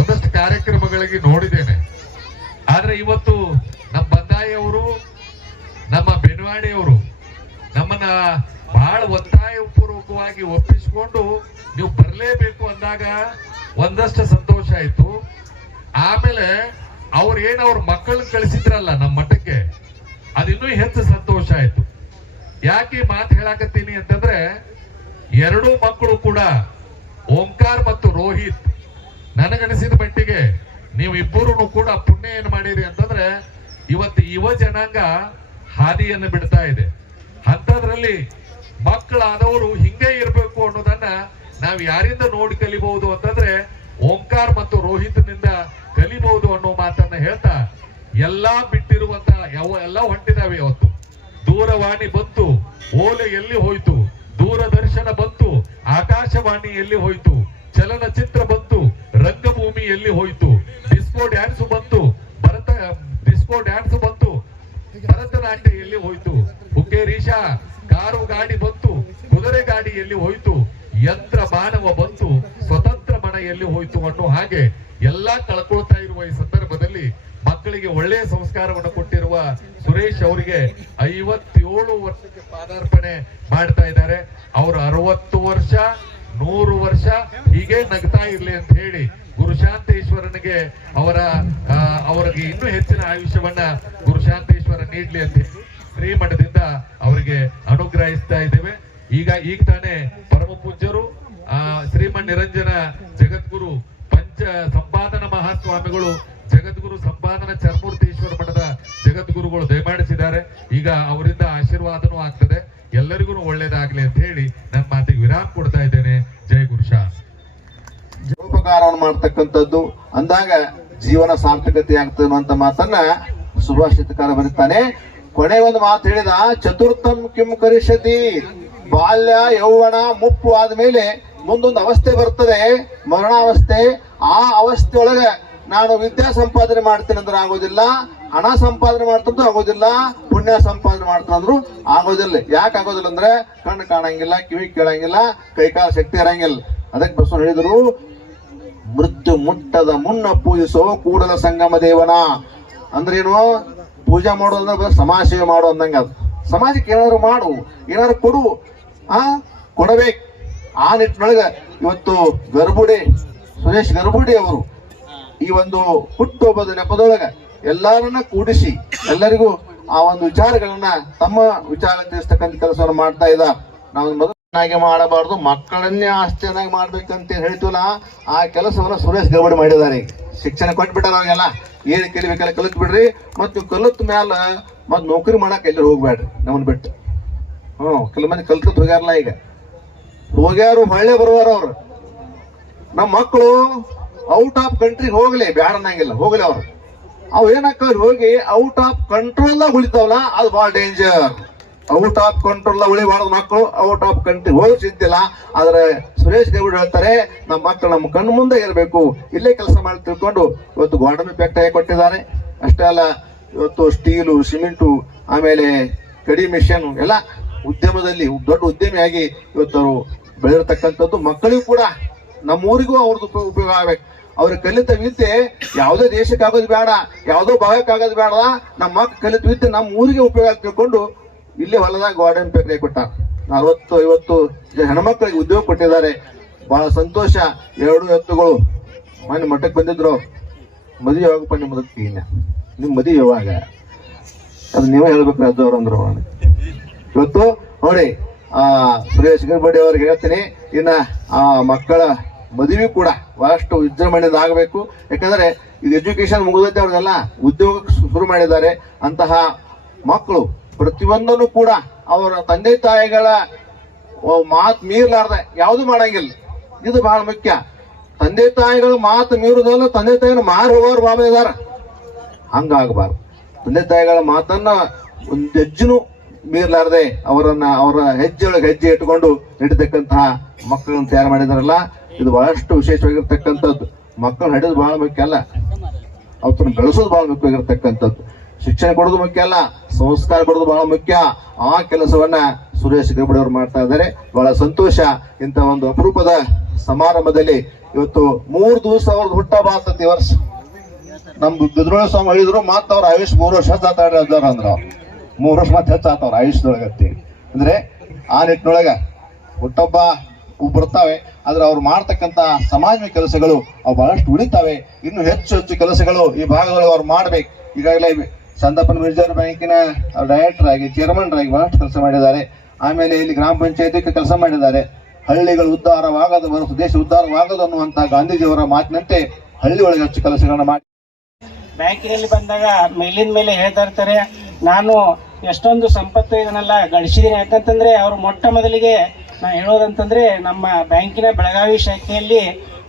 ಒಂದಷ್ಟು ಕಾರ್ಯಕ್ರಮಗಳಿಗೆ ನೋಡಿದ್ದೇನೆ. ಆದ್ರೆ ಇವತ್ತು ನಮ್ಮ ಬಂದಾಯಿಯವರು, ನಮ್ಮ ಬೆನವಾಡಿಯವರು ನಮ್ಮನ್ನ ಬಹಳ ಒತ್ತಾಯಪೂರ್ವಕವಾಗಿ ಒಪ್ಪಿಸಿಕೊಂಡು ನೀವು ಬರಲೇಬೇಕು ಅಂದಾಗ ಒಂದಷ್ಟು ಸಂತೋಷ ಆಯ್ತು. ಆಮೇಲೆ ಅವ್ರ ಮಕ್ಕಳನ್ನ ಕಳಿಸಿದ್ರಲ್ಲ ನಮ್ಮ ಮಠಕ್ಕೆ, ಅದಿನ್ನೂ ಹೆಚ್ಚು ಸಂತೋಷ ಆಯ್ತು. ಯಾಕೆ ಈ ಮಾತು ಹೇಳಾಕತ್ತೀನಿ ಅಂತಂದ್ರೆ, ಎರಡೂ ಮಕ್ಕಳು ಕೂಡ ಓಂಕಾರ್ ಮತ್ತು ರೋಹಿತ್ ನನಗನಿಸಿದ ಮಟ್ಟಿಗೆ ನೀವು ಇಬ್ಬರು ಕೂಡ ಪುಣ್ಯ ಏನ್ ಮಾಡಿರಿ ಅಂತಂದ್ರೆ, ಇವತ್ತು ಯುವ ಜನಾಂಗ ಹಾದಿಯನ್ನು ಬಿಡ್ತಾ ಇದೆ. ಅಂತದ್ರಲ್ಲಿ ಮಕ್ಕಳಾದವರು ಹಿಂಗೆ ಇರಬೇಕು ಅನ್ನೋದನ್ನ ನಾವು ಯಾರಿಂದ ನೋಡಿ ಕಲಿಬಹುದು ಅಂತಂದ್ರೆ ಓಂಕಾರ್ ಮತ್ತು ರೋಹಿತ್ನಿಂದ ಕಲಿಬಹುದು ಅನ್ನೋ ಮಾತನ್ನ ಹೇಳ್ತಾ, ಎಲ್ಲಾ ಬಿಟ್ಟಿರುವಂತ ಎಲ್ಲ ಹೊಂಟಿದಾವೆ. ಇವತ್ತು ದೂರವಾಣಿ ಬಂತು, ಓಲೆ ಎಲ್ಲಿ ಹೋಯ್ತು, ದೂರದರ್ಶನ ಬಂತು, ಆಕಾಶವಾಣಿ ಎಲ್ಲಿ ಹೋಯ್ತು, ಚಲನಚಿತ್ರ ಬಂತು, ರಂಗಭೂಮಿ ಎಲ್ಲಿ ಹೋಯ್ತು, ಡಿಸ್ಕೋ ಡ್ಯಾನ್ಸ್ ಬಂತು, ಭರತನಾಟ್ಯ ಎಲ್ಲಿ ಹೋಯ್ತು, ಹುಕ್ಕೇರೀಶಾ ಕಾರು ಗಾಡಿ ಬಂತು, ಕುದುರೆ ಗಾಡಿ ಎಲ್ಲಿ ಹೋಯ್ತು, ಯಂತ್ರ ಮಾನವ ಬಂತು, ಸ್ವತಂತ್ರ ಮನ ಎಲ್ಲಿ ಹೋಯ್ತು ಅನ್ನೋ ಹಾಗೆ ಎಲ್ಲಾ ಕಳ್ಕೊಳ್ತಾ ಇರುವ ಈ ಸಂದರ್ಭದಲ್ಲಿ ಮಕ್ಕಳಿಗೆ ಒಳ್ಳೆಯ ಸಂಸ್ಕಾರವನ್ನು ಕೊಟ್ಟಿರುವ ಸುರೇಶ್ ಅವರಿಗೆ 57 ವರ್ಷಕ್ಕೆ ಪಾದಾರ್ಪಣೆ ಮಾಡ್ತಾ ಇದ್ದಾರೆ. ಅವರು 60 ವರ್ಷ 100 ವರ್ಷ ಹೀಗೆ ನಗ್ತಾ ಇರ್ಲಿ ಅಂತ ಹೇಳಿ ಗುರುಶಾಂತೇಶ್ವರನಿಗೆ ಅವರಿಗೆ ಇನ್ನೂ ಹೆಚ್ಚಿನ ಆಯುಷ್ಯವನ್ನ ಗುರುಶಾಂತೇಶ್ವರ ನೀಡ್ಲಿ ಅಂತ ಹೇಳಿ ಶ್ರೀಮಠದಿಂದ ಅವರಿಗೆ ಅನುಗ್ರಹಿಸ್ತಾ ಇದ್ದೇವೆ. ಈಗ ತಾನೇ ಪರಮ ಪೂಜ್ಯರು ಶ್ರೀಮನ್ ನಿರಂಜನ ಜಗದ್ಗುರು ಪಂಚ ಸಂಪಾದನ ಮಹಾಸ್ವಾಮಿಗಳು ಜಗದ್ಗುರು ಸಂಪಾದನ ಚರ್ಮೂರ್ತೇಶ್ವರ ಮಠದ ಜಗದ್ಗುರುಗಳು ದಯಮಾಡಿಸಿದ್ದಾರೆ. ಈಗ ಅವರಿಂದ ಆಶೀರ್ವಾದನೂ ಆಗ್ತದೆ. ಎಲ್ಲರಿಗೂ ಒಳ್ಳೇದಾಗ್ಲಿ ಅಂತ ಹೇಳಿ ನನ್ನ ಮಾತಿಗೆ ವಿರಾಮ ಕೊಡ್ತಾ ಇದ್ದೇನೆ. ಜಯ ಗುರುಶಾ. ಉಪಕಾರವನ್ನು ಮಾಡ್ತಕ್ಕಂಥದ್ದು ಅಂದಾಗ ಜೀವನ ಸಾರ್ಥಕತೆ ಆಗ್ತದೆ ಅಂತ ಮಾತನ್ನ ಸುಭಾಷಿತಕಾರ ಬರೀತಾನೆ. ಕೊನೆ ಒಂದು ಮಾತು ಹೇಳಿದ, ಚತುರ್ಥಂ ಕಿಂ ಕರಿಷ್ಯತಿ, ಬಾಲ್ಯ ಯೌವನ ಮುಪ್ಪು ಆದ್ಮೇಲೆ ಮುಂದೊಂದು ಅವಸ್ಥೆ ಬರ್ತದೆ, ಮರಣಾವಸ್ಥೆ. ಆ ಅವಸ್ಥೆ ಒಳಗೆ ನಾನು ವಿದ್ಯಾ ಸಂಪಾದನೆ ಮಾಡ್ತೀನಿ ಅಂದ್ರೆ ಆಗೋದಿಲ್ಲ, ಹಣ ಸಂಪಾದನೆ ಮಾಡ್ತಂದ್ರೂ ಆಗೋದಿಲ್ಲ, ಪುಣ್ಯ ಸಂಪಾದನೆ ಮಾಡ್ತಂದ್ರು ಆಗೋದಿಲ್ಲ. ಯಾಕೆ ಆಗೋದಿಲ್ಲ ಅಂದ್ರೆ ಕಣ್ಣು ಕಾಣಂಗಿಲ್ಲ, ಕಿವಿ ಕೇಳಂಗಿಲ್ಲ, ಕೈಕಾಲ ಶಕ್ತಿ ಇರಂಗಿಲ್ಲ. ಅದಕ್ಕೆ ಬಸವ ಹೇಳಿದ್ರು, ಮೃತ್ಯು ಮುಟ್ಟದ ಮುನ್ನ ಪೂಜಿಸೋ ಕೂಡಲ ಸಂಗಮ ದೇವನ. ಅಂದ್ರೇನು? ಪೂಜೆ ಮಾಡೋದಂದ್ರೆ ಸಮಾಜ ಸೇವೆ ಮಾಡು ಅಂದಂಗ. ಅದು ಸಮಾಜಕ್ಕೆ ಏನಾದ್ರು ಮಾಡು, ಏನಾದ್ರು ಕೊಡು, ಕೊಡಬೇಕು. ಆ ನಿಟ್ಟಿನೊಳಗೆ ಇವತ್ತು ಸುರೇಶ್ ಗರ್ಭುಡಿ ಅವರು ಈ ಒಂದು ಹುಟ್ಟುಹಬ್ಬದ ನೆಪದೊಳಗ ಎಲ್ಲರನ್ನ ಕೂಡಿಸಿ ಎಲ್ಲರಿಗೂ ಆ ಒಂದು ವಿಚಾರಗಳನ್ನ ತಮ್ಮ ವಿಚಾರ ತಿಳಿಸ್ತಕ್ಕಂಥ ಕೆಲಸವನ್ನು ಮಾಡ್ತಾ ಇದ್ದ. ನಾವು ಮೊದಲನಾಗಿ ಮಾಡಬಾರ್ದು, ಮಕ್ಕಳನ್ನೇ ಆಸ್ತಿಯನ್ನಾಗಿ ಮಾಡ್ಬೇಕಂತ ಹೇಳ್ತೀವಲ್ಲ, ಆ ಕೆಲಸವನ್ನ ಸುರೇಶ್ ಗರ್ಭುಡಿ ಮಾಡಿದ್ದಾರೆ. ಶಿಕ್ಷಣ ಕೊಟ್ಬಿಟ್ಟಾರ ಅವಾಗೆಲ್ಲ, ಏನ್ ಕಲಿಬೇಕಲ್ಲ ಕಲಿತ್ ಬಿಡ್ರಿ, ಮತ್ತು ಕಲಿತ ಮ್ಯಾಲ ಮತ್ ನೌಕರಿ ಮಾಡಕ್ ಎಲ್ಲರೂ ಹೋಗ್ಬೇಡ್ರಿ ನಮ್ಮನ್ ಬಿಟ್ಟು. ಕೆಲವು ಮಂದಿ ಕಲ್ತ್ ಹೋಗ್ಯಾರಲ್ಲ, ಈಗ ಹೋಗ್ಯಾರು ಹೊಳ್ಳೆ ಬರುವಾರ ಅವ್ರು. ನಮ್ಮ ಮಕ್ಕಳು ಔಟ್ ಆಫ್ ಕಂಟ್ರಿ ಹೋಗ್ಲಿ, ಬ್ಯಾಡ ಅನ್ನಂಗಿಲ್ಲ, ಹೋಗ್ಲಿ ಅವ್ರು. ಅವು ಏನಕ್ಕ ಹೋಗಿ ಔಟ್ ಆಫ್ ಕಂಟ್ರೋಲ್ ಉಳಿತಾವಲ್ಲ, ಅದು ಬಹಳ ಡೇಂಜರ್. ಔಟ್ ಆಫ್ ಕಂಟ್ರೋಲ್ ಉಳಿಬಾರ್ದು ಮಕ್ಕಳು, ಔಟ್ ಆಫ್ ಕಂಟ್ರಿ ಹೋಗಿ ಸಿಗ್ತಿಲ್ಲ. ಆದ್ರೆ ಸುರೇಶ್ ಗೌಡ್ ಹೇಳ್ತಾರೆ, ನಮ್ಮ ಮಕ್ಕಳು ನಮ್ಮ ಕಣ್ಣು ಮುಂದೆ ಇರಬೇಕು, ಇಲ್ಲೇ ಕೆಲಸ ಮಾಡಿ ತಿಳ್ಕೊಂಡು ಇವತ್ತು ಗೋಡಂಬಿ ಫ್ಯಾಕ್ಟರಿ ಕೊಟ್ಟಿದ್ದಾರೆ. ಅಷ್ಟೇ ಅಲ್ಲ, ಇವತ್ತು ಸ್ಟೀಲು, ಸಿಮೆಂಟು, ಆಮೇಲೆ ಕಡಿ ಮಿಷನ್ ಎಲ್ಲ ಉದ್ಯಮದಲ್ಲಿ ದೊಡ್ಡ ಉದ್ಯಮಿಯಾಗಿ ಇವತ್ತು ಅವರು ಬೆಳೆದಿರ್ತಕ್ಕಂಥದ್ದು. ಮಕ್ಕಳಿಗೂ ಕೂಡ ನಮ್ಮೂರಿಗೂ ಅವ್ರದ್ದು ಉಪಯೋಗ ಆಗ್ಬೇಕು. ಅವ್ರ ಕಲಿತ ವಿದ್ಯೆ ಯಾವುದೇ ದೇಶಕ್ಕೆ ಆಗೋದು ಬೇಡ, ಯಾವುದೋ ಭಾಗಕ್ಕೆ ಆಗೋದು ಬೇಡ, ನಮ್ಮ ಮಕ್ಕಳು ಕಲಿತ ವಿದ್ಯೆ ನಮ್ಮ ಊರಿಗೆ ಉಪಯೋಗ ತಿಳ್ಕೊಂಡು ಇಲ್ಲೇ ಹೊಲದಾಗ ಗೋಡಂಬಿ ಫ್ಯಾಕ್ಟರಿ ಕೊಟ್ಟ. 40-50 ಹೆಣ್ಮಕ್ಳಿಗೆ ಉದ್ಯೋಗ ಕೊಟ್ಟಿದ್ದಾರೆ. ಬಹಳ ಸಂತೋಷ. 2 ಎತ್ತುಗಳು ಮನೆ ಮಠಕ್ಕೆ ಬಂದಿದ್ರು. ಮದುವೆ ಯಾವಾಗಪ್ಪ ನಿಮ್ಮದಕ್ಕೆ? ನಿಮ್ ಮದುವೆ ಯಾವಾಗ? ಅದು ನೀವೇ ಹೇಳ್ಬೇಕು ಅಜ್ಜವ್ರು ಅಂದ್ರು. ಇವತ್ತು ನೋಡಿ, ಸುರೇಶ್ ಗರ್ಬಡಿ ಅವ್ರಿಗೆ ಹೇಳ್ತೀನಿ, ಇನ್ನ ಆ ಮಕ್ಕಳ ಮದುವೆ ಕೂಡ ಬಹಳಷ್ಟು ವಿಜೃಂಭಣೆಯಿಂದ ಆಗಬೇಕು. ಯಾಕಂದ್ರೆ ಈಗ ಎಜುಕೇಶನ್ ಮುಗಿದೈತೆ, ಅವ್ರನ್ನೆಲ್ಲ ಉದ್ಯೋಗ ಶುರು ಮಾಡಿದ್ದಾರೆ. ಅಂತಹ ಮಕ್ಕಳು ಪ್ರತಿಯೊಂದನ್ನು ಕೂಡ ಅವರ ತಂದೆ ತಾಯಿಗಳ ಮಾತು ಮೀರ್ಲಾರ್ದೆ ಯಾವುದು ಮಾಡಂಗಿಲ್ಲ. ಇದು ಬಹಳ ಮುಖ್ಯ. ತಂದೆ ತಾಯಿಗಳು ಮಾತು ಮೀರುದಲ್ಲ, ತಂದೆ ತಾಯಿನ ಮಾರು ಹೋಗೋರು ಬಾಬಾ ಇದಾರ. ಹಂಗಾಗಬಾರ್ದು. ತಂದೆ ತಾಯಿಗಳ ಮಾತನ್ನ ಒಂದು ಹೆಜ್ಜೆನೂ ಮೀರ್ಲಾರ್ದೆ ಅವರ ಹೆಜ್ಜೆಯೊಳಗೆ ಹೆಜ್ಜೆ ಇಟ್ಟುಕೊಂಡು ನಡೀತಕ್ಕಂತಹ ಮಕ್ಕಳನ್ನು ತಯಾರು ಮಾಡಿದಾರಲ್ಲ, ಇದು ಬಹಳಷ್ಟು ವಿಶೇಷವಾಗಿರ್ತಕ್ಕಂಥದ್ದು. ಮಕ್ಕಳು ನಡೆಯೋದು ಬಹಳ ಮುಖ್ಯ ಅಲ್ಲ, ಅವ್ರನ್ನ ಬೆಳೆಸೋದು ಬಹಳ ಮುಖ್ಯವಾಗಿರ್ತಕ್ಕಂಥದ್ದು. ಶಿಕ್ಷಣ ಕೊಡೋದು ಮುಖ್ಯ ಅಲ್ಲ, ಸಂಸ್ಕಾರ ಕೊಡೋದು ಬಹಳ ಮುಖ್ಯ. ಆ ಕೆಲಸವನ್ನ ಸುರೇಶ್ ಗರ್ಬಡಿ ಅವರು ಮಾಡ್ತಾ ಇದ್ದಾರೆ. ಬಹಳ ಸಂತೋಷ. ಇಂಥ ಒಂದು ಅಪರೂಪದ ಸಮಾರಂಭದಲ್ಲಿ ಇವತ್ತು 3 ದಿವಸ ಅವ್ರದ್ದು ಹುಟ್ಟಹಬ್ಬ ಆಗ್ತತಿ ವರ್ಷ. ನಮ್ದು ಬಿದ್ರೋಳ ಸ್ವಾಮಿ ಹೇಳಿದ್ರು, ಮತ್ತ ಅವ್ರ ಆಯುಷ್ 3 ವರ್ಷ ಹೆಚ್ಚಾತಾಡ್ರ ಅಂದ್ರ, 3 ವರ್ಷ ಮತ್ತೆ ಹೆಚ್ಚಾತವ್ರ ಆಯುಷ್ದೊಳಗತ್ತಿ. ಅಂದ್ರೆ ಆ ನಿಟ್ಟಿನೊಳಗ ಹುಟ್ಟಹಬ್ಬ ಬರ್ತಾವೆ, ಆದ್ರೆ ಅವ್ರು ಮಾಡ್ತಕ್ಕಂತ ಸಮಾಜಮುಖಿ ಕೆಲಸಗಳು ಅವು ಬಹಳಷ್ಟು ಉಳಿತಾವೆ. ಇನ್ನು ಹೆಚ್ಚು ಹೆಚ್ಚು ಕೆಲಸಗಳು ಈ ಭಾಗದೊಳಗೆ ಅವ್ರು ಮಾಡ್ಬೇಕು. ಈಗಾಗಲೇ ಚಂದಪ್ಪನ ರಿಸರ್ವ್ ಬ್ಯಾಂಕಿನ ಡೈರೆಕ್ಟರ್ ಆಗಿ, ಚೇರ್ಮನ್ ಆಗಿ ಬಹಳಷ್ಟು ಕೆಲಸ ಮಾಡಿದ್ದಾರೆ. ಆಮೇಲೆ ಇಲ್ಲಿ ಗ್ರಾಮ ಪಂಚಾಯತಿ ಕೆಲಸ ಮಾಡಿದ್ದಾರೆ. ಹಳ್ಳಿಗಳು ಉದ್ಧಾರವಾಗದು, ದೇಶ ಉದ್ಧಾರವಾಗದು ಅನ್ನುವಂತ ಗಾಂಧೀಜಿಯವರ ಮಾತಿನಂತೆ ಹಳ್ಳಿ ಒಳಗೆ ಹೆಚ್ಚು ಕೆಲಸಗಳನ್ನ ಮಾಡಿ ಬ್ಯಾಂಕಿನಲ್ಲಿ ಬಂದಾಗ ಮೇಲಿನ ಮೇಲೆ ಹೇಳ್ತಾ ಇರ್ತಾರೆ, ನಾನು ಎಷ್ಟೊಂದು ಸಂಪತ್ತು ಇದನ್ನೆಲ್ಲ ಗಳಿಸಿದ್ದೀನಿ. ಯಾಕಂತಂದ್ರೆ ಅವರು ಮೊಟ್ಟ ಮೊದಲಿಗೆ ನಾನು ಹೇಳೋದಂತಂದ್ರೆ ನಮ್ಮ ಬ್ಯಾಂಕಿನ ಬೆಳಗಾವಿ ಶಾಖೆಯಲ್ಲಿ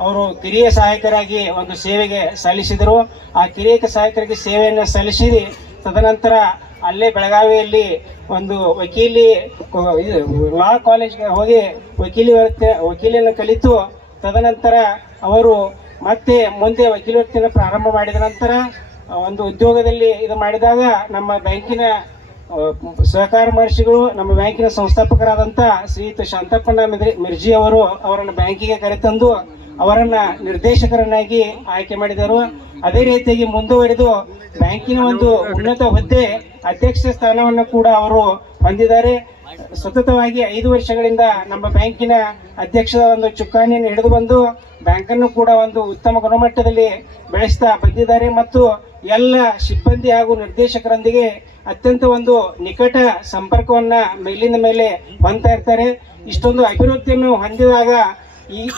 ಅವರು ಕಿರಿಯ ಸಹಾಯಕರಾಗಿ ಒಂದು ಸೇವೆಗೆ ಸಲ್ಲಿಸಿದರು. ಆ ಕಿರಿಯ ಸಹಾಯಕರಿಗೆ ಸೇವೆಯನ್ನು ಸಲ್ಲಿಸಿ ತದನಂತರ ಅಲ್ಲೇ ಬೆಳಗಾವಿಯಲ್ಲಿ ಒಂದು ಲಾ ಕಾಲೇಜ್ಗೆ ಹೋಗಿ ವಕೀಲಿಯನ್ನು ಕಲಿತು ತದನಂತರ ಅವರು ಮತ್ತೆ ಮುಂದೆ ವಕೀಲ ವೃತ್ತಿಯನ್ನು ಪ್ರಾರಂಭ ಮಾಡಿದ ನಂತರ ಒಂದು ಉದ್ಯೋಗದಲ್ಲಿ ಇದು ಮಾಡಿದಾಗ ನಮ್ಮ ಬ್ಯಾಂಕಿನ ಸಹಕಾರ ಮಹರ್ಷಿಗಳು, ನಮ್ಮ ಬ್ಯಾಂಕಿನ ಸಂಸ್ಥಾಪಕರಾದಂಥ ಶ್ರೀಯುತ ಶಾಂತಪ್ಪಣ್ಣ ಮಿರ್ಜಿ ಅವರು ಅವರನ್ನು ಬ್ಯಾಂಕಿಗೆ ಕರೆತಂದು ಅವರನ್ನ ನಿರ್ದೇಶಕರನ್ನಾಗಿ ಆಯ್ಕೆ ಮಾಡಿದರು. ಅದೇ ರೀತಿಯಾಗಿ ಮುಂದುವರೆದು ಬ್ಯಾಂಕಿನ ಒಂದು ಉನ್ನತ ಹುದ್ದೆ ಅಧ್ಯಕ್ಷ ಸ್ಥಾನವನ್ನು ಕೂಡ ಅವರು ಹೊಂದಿದ್ದಾರೆ. ಸತತವಾಗಿ 5 ವರ್ಷಗಳಿಂದ ನಮ್ಮ ಬ್ಯಾಂಕಿನ ಅಧ್ಯಕ್ಷದ ಒಂದು ಚುಕ್ಕಾಣಿಯನ್ನು ಹಿಡಿದು ಬಂದು ಬ್ಯಾಂಕನ್ನು ಕೂಡ ಒಂದು ಉತ್ತಮ ಗುಣಮಟ್ಟದಲ್ಲಿ ಬೆಳೆಸ್ತಾ ಬಂದಿದ್ದಾರೆ ಮತ್ತು ಎಲ್ಲ ಸಿಬ್ಬಂದಿ ಹಾಗೂ ನಿರ್ದೇಶಕರೊಂದಿಗೆ ಅತ್ಯಂತ ಒಂದು ನಿಕಟ ಸಂಪರ್ಕವನ್ನ ಮೇಲಿನ ಮೇಲೆ ಹೊಂದ್ತಾ ಇರ್ತಾರೆ. ಇಷ್ಟೊಂದು ಅಭಿವೃದ್ಧಿಯನ್ನು ಹೊಂದಿದಾಗ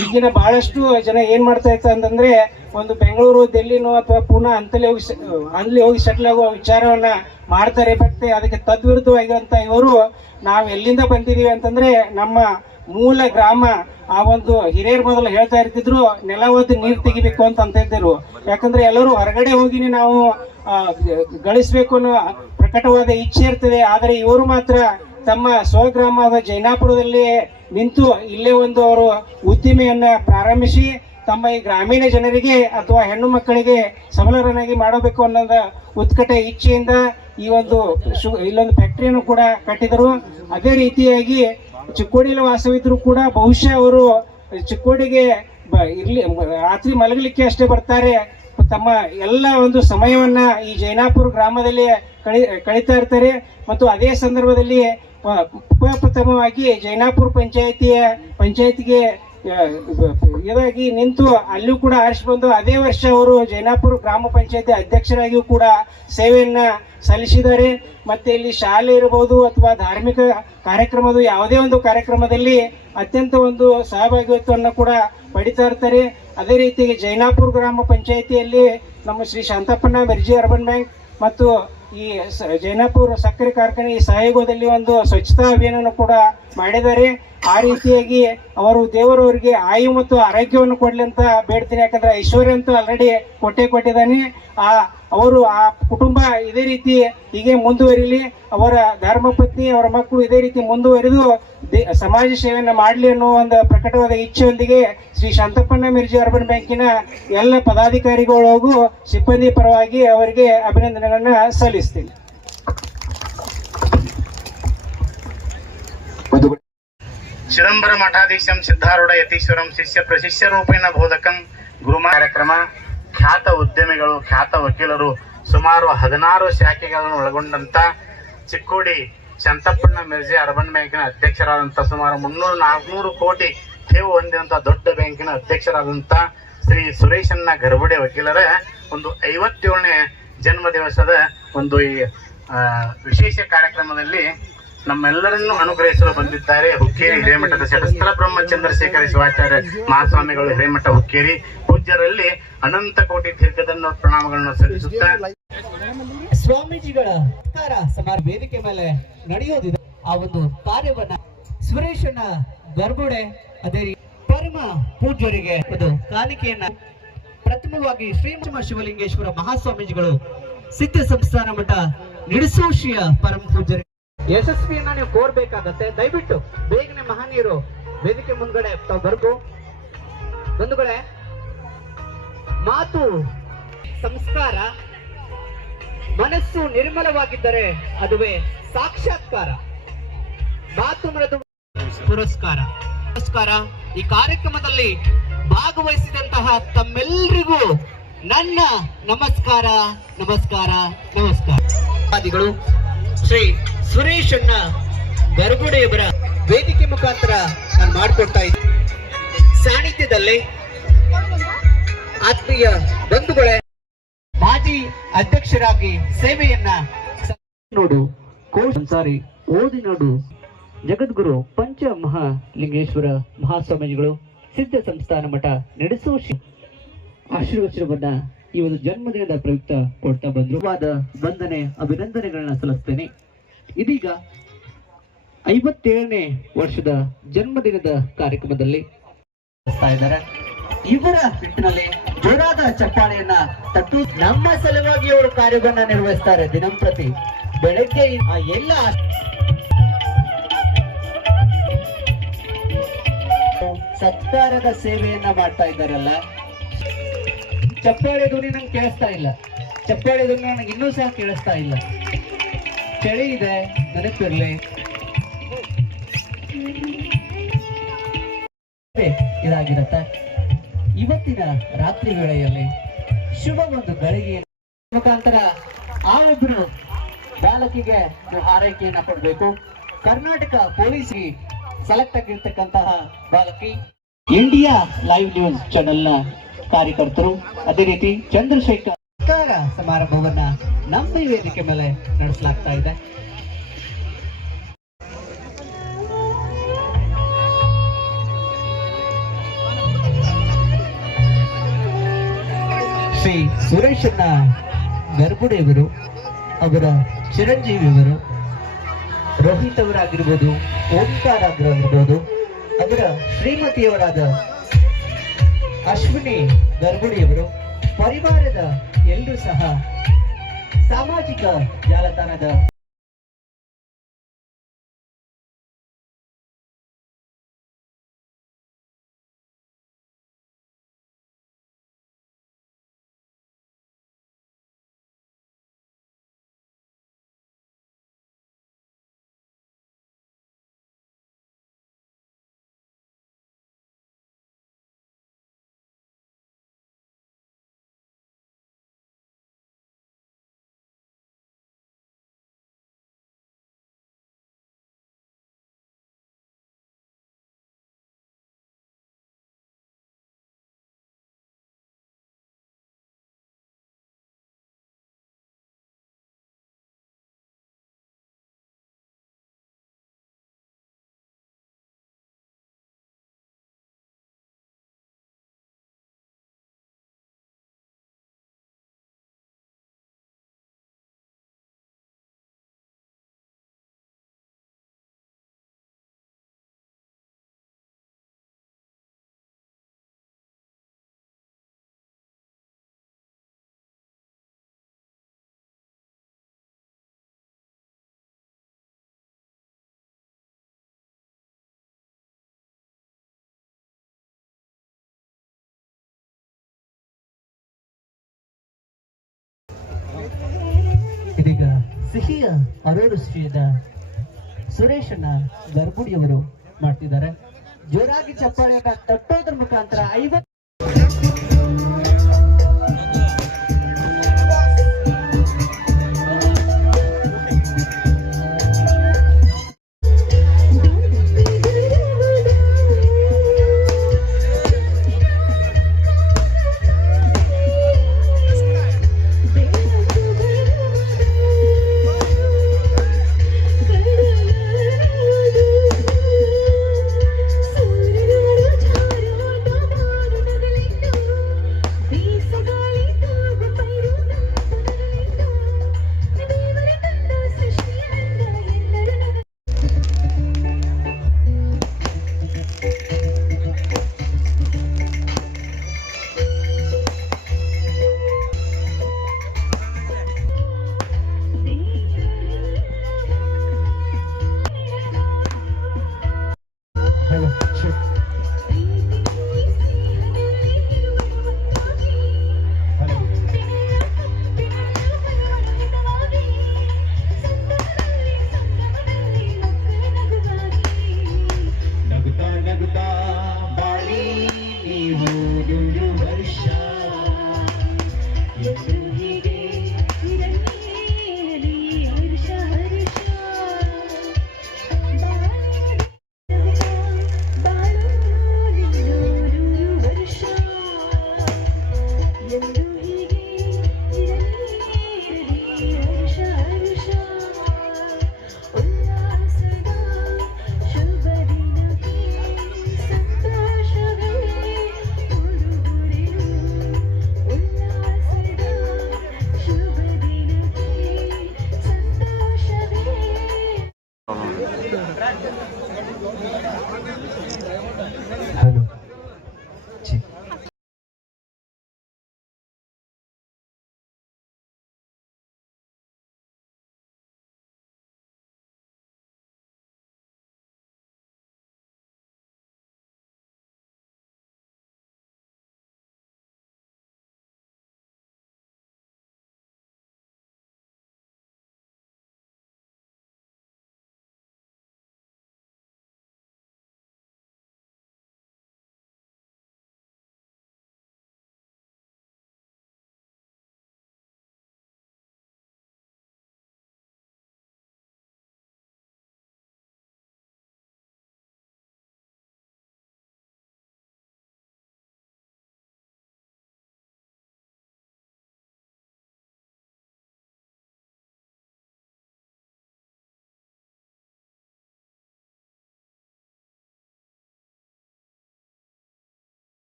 ಈಗಿನ ಬಹಳಷ್ಟು ಜನ ಏನ್ ಮಾಡ್ತಾ ಇರ್ತಾರೆ ಅಂತಂದ್ರೆ, ಒಂದು ಬೆಂಗಳೂರು, ದಿಲ್ಲಿನೋ ಅಥವಾ ಪುನಾ ಅಲ್ಲಿ ಹೋಗಿ ಸೆಟ್ಲ್ ಆಗುವ ವಿಚಾರವನ್ನ ಮಾಡ್ತಾರೆ. ಬಟ್ ಅದಕ್ಕೆ ತದ್ವಿರುದ್ಧವಾಗಿರುವಂತ ಇವರು, ನಾವು ಎಲ್ಲಿಂದ ಬಂದಿದೀವಿ ಅಂತಂದ್ರೆ ನಮ್ಮ ಮೂಲ ಗ್ರಾಮ. ಆ ಒಂದು ಹಿರಿಯರು ಮೊದಲು ಹೇಳ್ತಾ ಇರ್ತಿದ್ರು, ನೆಲ ಒದ್ದು ನೀರು ತೆಗಿಬೇಕು ಅಂತ ಇದ್ದರು. ಯಾಕಂದ್ರೆ ಎಲ್ಲರೂ ಹೊರಗಡೆ ಹೋಗಿ ನಾವು ಗಳಿಸ್ಬೇಕು ಅನ್ನೋ ಪ್ರಕಟವಾದ ಇಚ್ಛೆ ಇರ್ತದೆ. ಆದರೆ ಇವರು ಮಾತ್ರ ತಮ್ಮ ಸ್ವಗ್ರಾಮದ ಜೈನಾಪುರದಲ್ಲಿ ನಿಂತು ಇಲ್ಲೇ ಒಂದು ಅವರು ಉದ್ದಿಮೆಯನ್ನ ಪ್ರಾರಂಭಿಸಿ ತಮ್ಮ ಈ ಗ್ರಾಮೀಣ ಜನರಿಗೆ ಅಥವಾ ಹೆಣ್ಣು ಮಕ್ಕಳಿಗೆ ಸಬಲರನ್ನಾಗಿ ಮಾಡಬೇಕು ಅನ್ನೋದ ಉತ್ಕಟ ಇಚ್ಛೆಯಿಂದ ಈ ಒಂದು ಇಲ್ಲೊಂದು ಫ್ಯಾಕ್ಟರಿಯನ್ನು ಕೂಡ ಕಟ್ಟಿದರು. ಅದೇ ರೀತಿಯಾಗಿ ಚಿಕ್ಕೋಡಿಯಲ್ಲಿ ವಾಸವಿದ್ರು ಕೂಡ ಬಹುಶಃ ಅವರು ಚಿಕ್ಕೋಡಿಗೆ ರಾತ್ರಿ ಮಲಗಲಿಕ್ಕೆ ಅಷ್ಟೇ ಬರ್ತಾರೆ. ತಮ್ಮ ಎಲ್ಲ ಒಂದು ಸಮಯವನ್ನ ಈ ಜೈನಾಪುರ ಗ್ರಾಮದಲ್ಲಿ ಕಳೀತಾ ಇರ್ತಾರೆ. ಮತ್ತು ಅದೇ ಸಂದರ್ಭದಲ್ಲಿ ಪ್ರಥಮವಾಗಿ ಜೈನಾಪುರ ಪಂಚಾಯತಿಗೆ ಇದಾಗಿ ನಿಂತು ಅಲ್ಲೂ ಕೂಡ ಆರಿಸಿ ಬಂದು ಅದೇ ವರ್ಷ ಅವರು ಜೈನಾಪುರ ಗ್ರಾಮ ಪಂಚಾಯತಿ ಅಧ್ಯಕ್ಷರಾಗಿಯೂ ಕೂಡ ಸೇವೆಯನ್ನ ಸಲ್ಲಿಸಿದ್ದಾರೆ. ಮತ್ತೆ ಇಲ್ಲಿ ಶಾಲೆ ಇರಬಹುದು ಅಥವಾ ಧಾರ್ಮಿಕ ಕಾರ್ಯಕ್ರಮದ ಯಾವುದೇ ಒಂದು ಕಾರ್ಯಕ್ರಮದಲ್ಲಿ ಅತ್ಯಂತ ಒಂದು ಸಹಭಾಗಿತ್ವವನ್ನು ಕೂಡ ಪಡಿತಾ ಇರ್ತಾರೆ. ಅದೇ ರೀತಿ ಜೈನಾಪುರ ಗ್ರಾಮ ಪಂಚಾಯತಿಯಲ್ಲಿ ನಮ್ಮ ಶ್ರೀ ಶಾಂತಪ್ಪಣ್ಣ ಮಿರ್ಜಿ ಅರ್ಬನ್ ಬ್ಯಾಂಕ್ ಮತ್ತು ಈ ಜೈನಾಪುರ ಸಕ್ಕರೆ ಕಾರ್ಖಾನೆ ಈ ಸಹಯೋಗದಲ್ಲಿ ಒಂದು ಸ್ವಚ್ಛತಾ ಅಭಿಯಾನವನ್ನು ಕೂಡ ಮಾಡಿದ್ದಾರೆ. ಆ ರೀತಿಯಾಗಿ ಅವರು ದೇವರವರಿಗೆ ಆಯು ಮತ್ತು ಆರೋಗ್ಯವನ್ನು ಕೊಡ್ಲಿ ಅಂತ ಬೇಡ್ತೀನಿ. ಯಾಕಂದ್ರೆ ಐಶ್ವರ್ಯ ಅಂತೂ ಆಲ್ರೆಡಿ ಕೊಟ್ಟಿದ್ದಾನೆ. ಅವರು ಆ ಕುಟುಂಬ ಇದೇ ರೀತಿ ಹೀಗೆ ಮುಂದುವರಿಲಿ, ಅವರ ಧರ್ಮಪತ್ನಿ ಅವರ ಮಕ್ಕಳು ಇದೇ ರೀತಿ ಮುಂದುವರಿದು ಸಮಾಜ ಸೇವೆಯನ್ನು ಮಾಡಲಿ ಅನ್ನೋ ಒಂದು ಪ್ರಕಟವಾದ ಇಚ್ಛೆಯೊಂದಿಗೆ ಶ್ರೀ ಶಾಂತಪ್ಪಣ್ಣ ಮಿರ್ಜಿ ಅರ್ಬನ್ ಬ್ಯಾಂಕಿನ ಎಲ್ಲ ಪದಾಧಿಕಾರಿಗಳು ಹಾಗೂ ಸಿಬ್ಬಂದಿ ಪರವಾಗಿ ಅವರಿಗೆ ಅಭಿನಂದನೆಗಳನ್ನ ಸಲ್ಲಿಸ್ತೀನಿ. ಚಿದಂಬರ ಮಠಾಧೀಶಂ ಸಿದ್ಧಾರೂಢ ಯತೀಶ್ವರಂ ಶಿಷ್ಯ ಪ್ರಶಿಷ್ಯ ರೂಪೇಣ ಬೋಧಕಂ ಗುರುಮ ಕಾರ್ಯಕ್ರಮ. ಖ್ಯಾತ ಉದ್ಯಮಿಗಳು, ಖ್ಯಾತ ವಕೀಲರು, ಸುಮಾರು 16 ಶಾಖೆಗಳನ್ನು ಒಳಗೊಂಡಂತ ಚಿಕ್ಕೋಡಿ ಶಾಂತಪ್ಪಣ್ಣ ಮಿರ್ಜಿ ಅರ್ಬನ್ ಬ್ಯಾಂಕಿನ ಅಧ್ಯಕ್ಷರಾದಂಥ, ಸುಮಾರು 300-400 ಕೋಟಿ ಠೇವು ಹೊಂದಿದಂತ ದೊಡ್ಡ ಬ್ಯಾಂಕಿನ ಅಧ್ಯಕ್ಷರಾದಂಥ ಶ್ರೀ ಸುರೇಶಣ್ಣ ಗರ್ಬಡೆ ವಕೀಲರ ಒಂದು 57ನೇ ಜನ್ಮ ದಿವಸದ ಒಂದು ಈ ವಿಶೇಷ ಕಾರ್ಯಕ್ರಮದಲ್ಲಿ ನಮ್ಮೆಲ್ಲರನ್ನು ಅನುಗ್ರಹಿಸಲು ಬಂದಿದ್ದಾರೆ. ಹುಕ್ಕೇರಿ ಹಿರೇಮಠದ ಶತಸ್ಥಲ ಬ್ರಹ್ಮ ಚಂದ್ರಶೇಖರ ಶಿವಾಚಾರ್ಯ ಮಹಾಸ್ವಾಮಿಗಳು ಹಿರೇಮಠ ಹುಕ್ಕೇರಿ ಪೂಜ್ಯರಲ್ಲಿ ಅನಂತ ಕೋಟಿ ದೀರ್ಘದಂಡ ಪ್ರಣಾಮಗಳನ್ನು ಸಲ್ಲಿಸುತ್ತಾ ಸ್ವಾಮೀಜಿಗಳ ಸಮಾರಂಭ ವೇದಿಕೆ ಮೇಲೆ ನಡೆಯೋದಿದೆ. ಆ ಒಂದು ಕಾರ್ಯವನ್ನ ಸುರೇಶನ ಗರ್ಭುಡೆ ಅದೇ ರೀತಿ ಪರಮ ಪೂಜ್ಯರಿಗೆ ಒಂದು ಕಾಣಿಕೆಯನ್ನ ಪ್ರಥಮವಾಗಿ ಶ್ರೀಮಠ ಶಿವಲಿಂಗೇಶ್ವರ ಮಹಾಸ್ವಾಮೀಜಿಗಳು ಸಿದ್ಧ ಸಂಸ್ಥಾನ ಮಠ ನಿಡಸೋಶಿಯ ಪರಮ ಪೂಜ್ಯರಿಗೆ ಯಶಸ್ವಿಯನ್ನ ನೀವು ಕೋರ್ಬೇಕಾಗತ್ತೆ. ದಯವಿಟ್ಟು ಬೇಗನೆ ಮಹನೀಯರು ವೇದಿಕೆ ಮುಂದ್ಗಡೆ ತಾವು ಬರ್ಕು. ಬಂಧುಗಳೇ, ಮಾತು ಸಂಸ್ಕಾರ, ಮನಸ್ಸು ನಿರ್ಮಲವಾಗಿದ್ದರೆ ಅದುವೇ ಸಾಕ್ಷಾತ್ಕಾರ. ಮಾತು ಮೃದು ಪುರಸ್ಕಾರ. ಈ ಕಾರ್ಯಕ್ರಮದಲ್ಲಿ ಭಾಗವಹಿಸಿದಂತಹ ತಮ್ಮೆಲ್ಲರಿಗೂ ನನ್ನ ನಮಸ್ಕಾರ ನಮಸ್ಕಾರ ನಮಸ್ಕಾರ. ಶ್ರೀ ಸುರೇಶಣ್ಣ ಗರ್ಗುಡೆಯವರ ವೇದಿಕೆ ಮುಖಾಂತರ ನಾನು ಮಾಡಿಕೊಡ್ತಾ ಇದ್ದೀನಿ. ಸಾನ್ನಿಧ್ಯದಲ್ಲಿ ಆತ್ಮೀಯ ಬಂಧುಗಳೇ, ಮಾಜಿ ಅಧ್ಯಕ್ಷರಾಗಿ ಸೇವೆಯನ್ನ ನೋಡು ಸಾರಿ ಓದಿ ನೋಡು ಜಗದ್ಗುರು ಪಂಚ ಮಹಾಲಿಂಗೇಶ್ವರ ಮಹಾಸ್ವಾಮೀಜಿಗಳು ಸಿದ್ಧ ಸಂಸ್ಥಾನ ಮಠ ನಡೆಸೋಶಿ ಆಶೀರ್ವಚನವನ್ನ ಈ ಒಂದು ಜನ್ಮದಿನದ ಪ್ರಯುಕ್ತ ಕೊಡ್ತಾ ಬಂದ್ರು. ವಂದನೆ ಅಭಿನಂದನೆಗಳನ್ನ ಸಲ್ಲಿಸ್ತೇನೆ. ಇದೀಗ 57ನೇ ವರ್ಷದ ಜನ್ಮದಿನದ ಕಾರ್ಯಕ್ರಮದಲ್ಲಿ ಇದ್ದಾರೆ. ಇವರ ನಿಟ್ಟಿನಲ್ಲಿ ಜೋರಾದ ಚಪ್ಪಾಳೆಯನ್ನ ತಟ್ಟು ನಮ್ಮ ಸಲುವಾಗಿ ಅವರು ಕಾರ್ಯವನ್ನ ನಿರ್ವಹಿಸ್ತಾರೆ. ದಿನಂಪ್ರತಿ ಬೆಳಗ್ಗೆ ಆ ಎಲ್ಲ ಸತ್ಕಾರದ ಸೇವೆಯನ್ನ ಮಾಡ್ತಾ ಇದ್ದಾರಲ್ಲ. ಚಪ್ಪಾಳೆ ಧ್ವನಿ ನಂಗೆ ಕೇಳಿಸ್ತಾ ಇಲ್ಲ. ಚಪ್ಪಾಳೆ ಧ್ವನಿ ನನಗೆ ಇನ್ನೂ ಸಹ ಕೇಳಿಸ್ತಾ ಇಲ್ಲ. ಚಳಿ ಇದೆ, ನೆನಪಿರ್ಲಿ. ಇದಾಗಿರತ್ತೆ. ಇವತ್ತಿನ ರಾತ್ರಿ ವೇಳೆಯಲ್ಲಿ ಶುಭ ಒಂದು ಗಳಿಗೆ ಮುಖಾಂತರ ಆ ಒಬ್ಬರು ಬಾಲಕಿಗೆ ಆರೈಕೆಯನ್ನ ಕೊಡಬೇಕು. ಕರ್ನಾಟಕ ಪೊಲೀಸ್ಗೆ ಸೆಲೆಕ್ಟ್ ಆಗಿರ್ತಕ್ಕಂತಹ ಬಾಲಕಿ ಇಂಡಿಯಾ ಲೈವ್ ನ್ಯೂಸ್ ಚಾನೆಲ್ ನ ಕಾರ್ಯಕರ್ತರು, ಅದೇ ರೀತಿ ಚಂದ್ರಶೇಖರ್ ಸಮಾರಂಭವನ್ನ ನಮ್ಮ ವೇದಿಕೆ ಮೇಲೆ ನಡೆಸಲಾಗ್ತಾ ಇದೆ. ಶ್ರೀ ಸುರೇಶಣ್ಣ ಗರ್ಭುಡೆಯವರು, ಅವರ ಚಿರಂಜೀವಿಯವರು ರೋಹಿತ್ ಅವರಾಗಿರ್ಬೋದು, ಓಂಕಾರ ಆಗಿರ್ಬೋದು, ಅವರ ಶ್ರೀಮತಿಯವರಾದ ಅಶ್ವಿನಿ ಗರ್ಭುಡಿಯವರು, ಪರಿವಾರದ ಎಲ್ಲರೂ ಸಹ ಸಾಮಾಜಿಕ ಜಾಲತಾಣದ ಇದೀಗ ಸಿಹಿಯ ಅರೋರುಷ್ಟಿಯದ ಸುರೇಶಣ್ಣ ಗರ್ಭುಡಿಯವರು ಮಾಡ್ತಿದ್ದಾರೆ. ಜೋರಾಗಿ ಚಪ್ಪಾಳೆಯನ್ನ ತಟ್ಟೋದ್ರ ಮುಖಾಂತರ 50 ಹಲೋ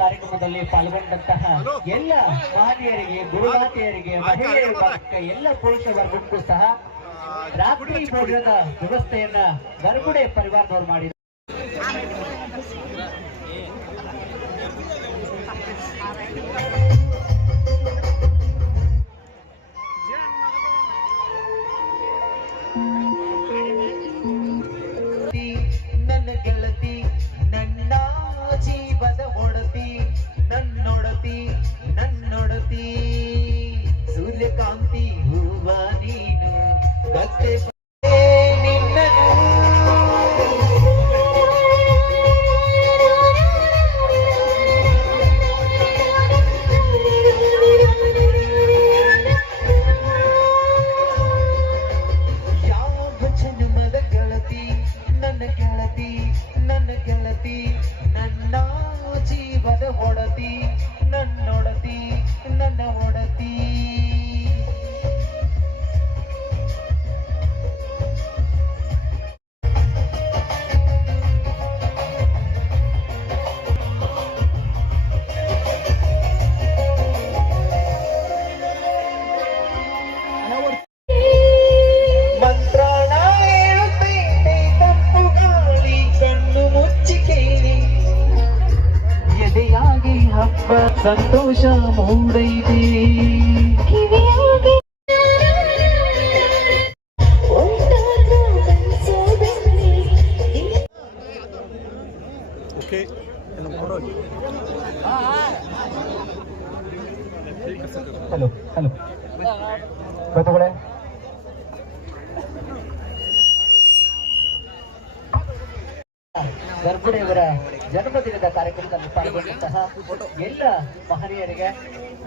ಕಾರ್ಯಕ್ರಮದಲ್ಲಿ ಪಾಲ್ಗೊಂಡಂತಹ ಎಲ್ಲ ಮಹನೀಯರಿಗೆ, ಗುರುಮಾತೆಯರಿಗೆ, ಮಹಿಳೆಯರಿಗೆ, ಎಲ್ಲ ಪುರುಷ ವರ್ಗಕ್ಕೂ ಸಹ ರಾತ್ರಿ ಭೋಜನದ ವ್ಯವಸ್ಥೆಯನ್ನ ಗರ್ಗುಡೆ ಪರಿವಾರದವರು ಮಾಡಿದ್ದಾರೆ. ನನ್ನ ಗೆಳತಿ, ನನ್ನ ಜೀವದ ಒಡತಿ, ನನ್ನೊಡತಿ, ನನ್ನೊಡತಿ, ಸೂರ್ಯಕಾಂತಿ ಹೂವ ನೀನು, ಗದ್ದೆ ನಿನ್ನನು. ಯಾವ ಜನ್ಮದ ಗೆಳತಿ, ನನ್ನ ಗೆಳತಿ, ನನ್ನ ಗೆಳತಿ, ನನ್ನ ಜೀವದ ಒಡತಿ, ನನ್ನೊಡತಿ, ನನ್ನ ಒಡತಿ. ಮಂತ್ರಾಣ ಹೇಳುತ್ತೈತೆ ತಂಪು ಗಾಳಿ, ಕಣ್ಣು ಮುಚ್ಚಿ ಕೇಳಿ, ಎದೆಯಾಗಿ ಹಬ್ಬ ಸಂತೋಷ ಮೂಡೈತೆ. ಹಲೋ ಹಲೋ ಬಂಧುಗಳೇ, ಗರ್ಗುಡೆಯವರ ಜನ್ಮದಿನದ ಕಾರ್ಯಕ್ರಮದಲ್ಲಿ ಪಾಲ್ಗೊಂಡಂತಹ ಎಲ್ಲ ಮಹನೀಯರಿಗೆ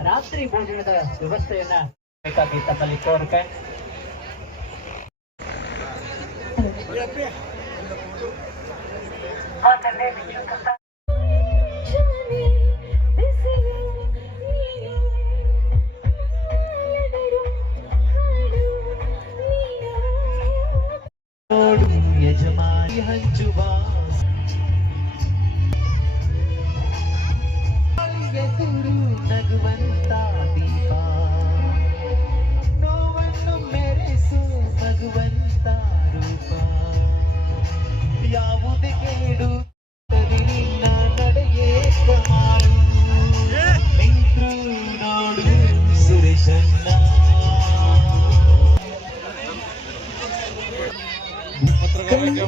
ರಾತ್ರಿ ಭೋಜನದ ವ್ಯವಸ್ಥೆಯನ್ನ ಬೇಕಾಗಿ ತಮ್ಮಲ್ಲಿ ಕೋರಿಕೆ. ನೋಡು ಯಜಮಾನಿ ಹಂಚುವ ಎದುರು ನಗುವಂತ ದೀಪ ನೋವನ್ನು ಮೆರೆಸು ನಗುವಂತ ರೂಪ ಯಾವುದೇ ಕೇಡು ನಿನ್ನ ನಡೆಯೇ ಕಮಾರು ನಿಂತು ನೋಡು ಸುರೇಶನ್ನ ಪತ್ರಕರ್ತರಿಗೆ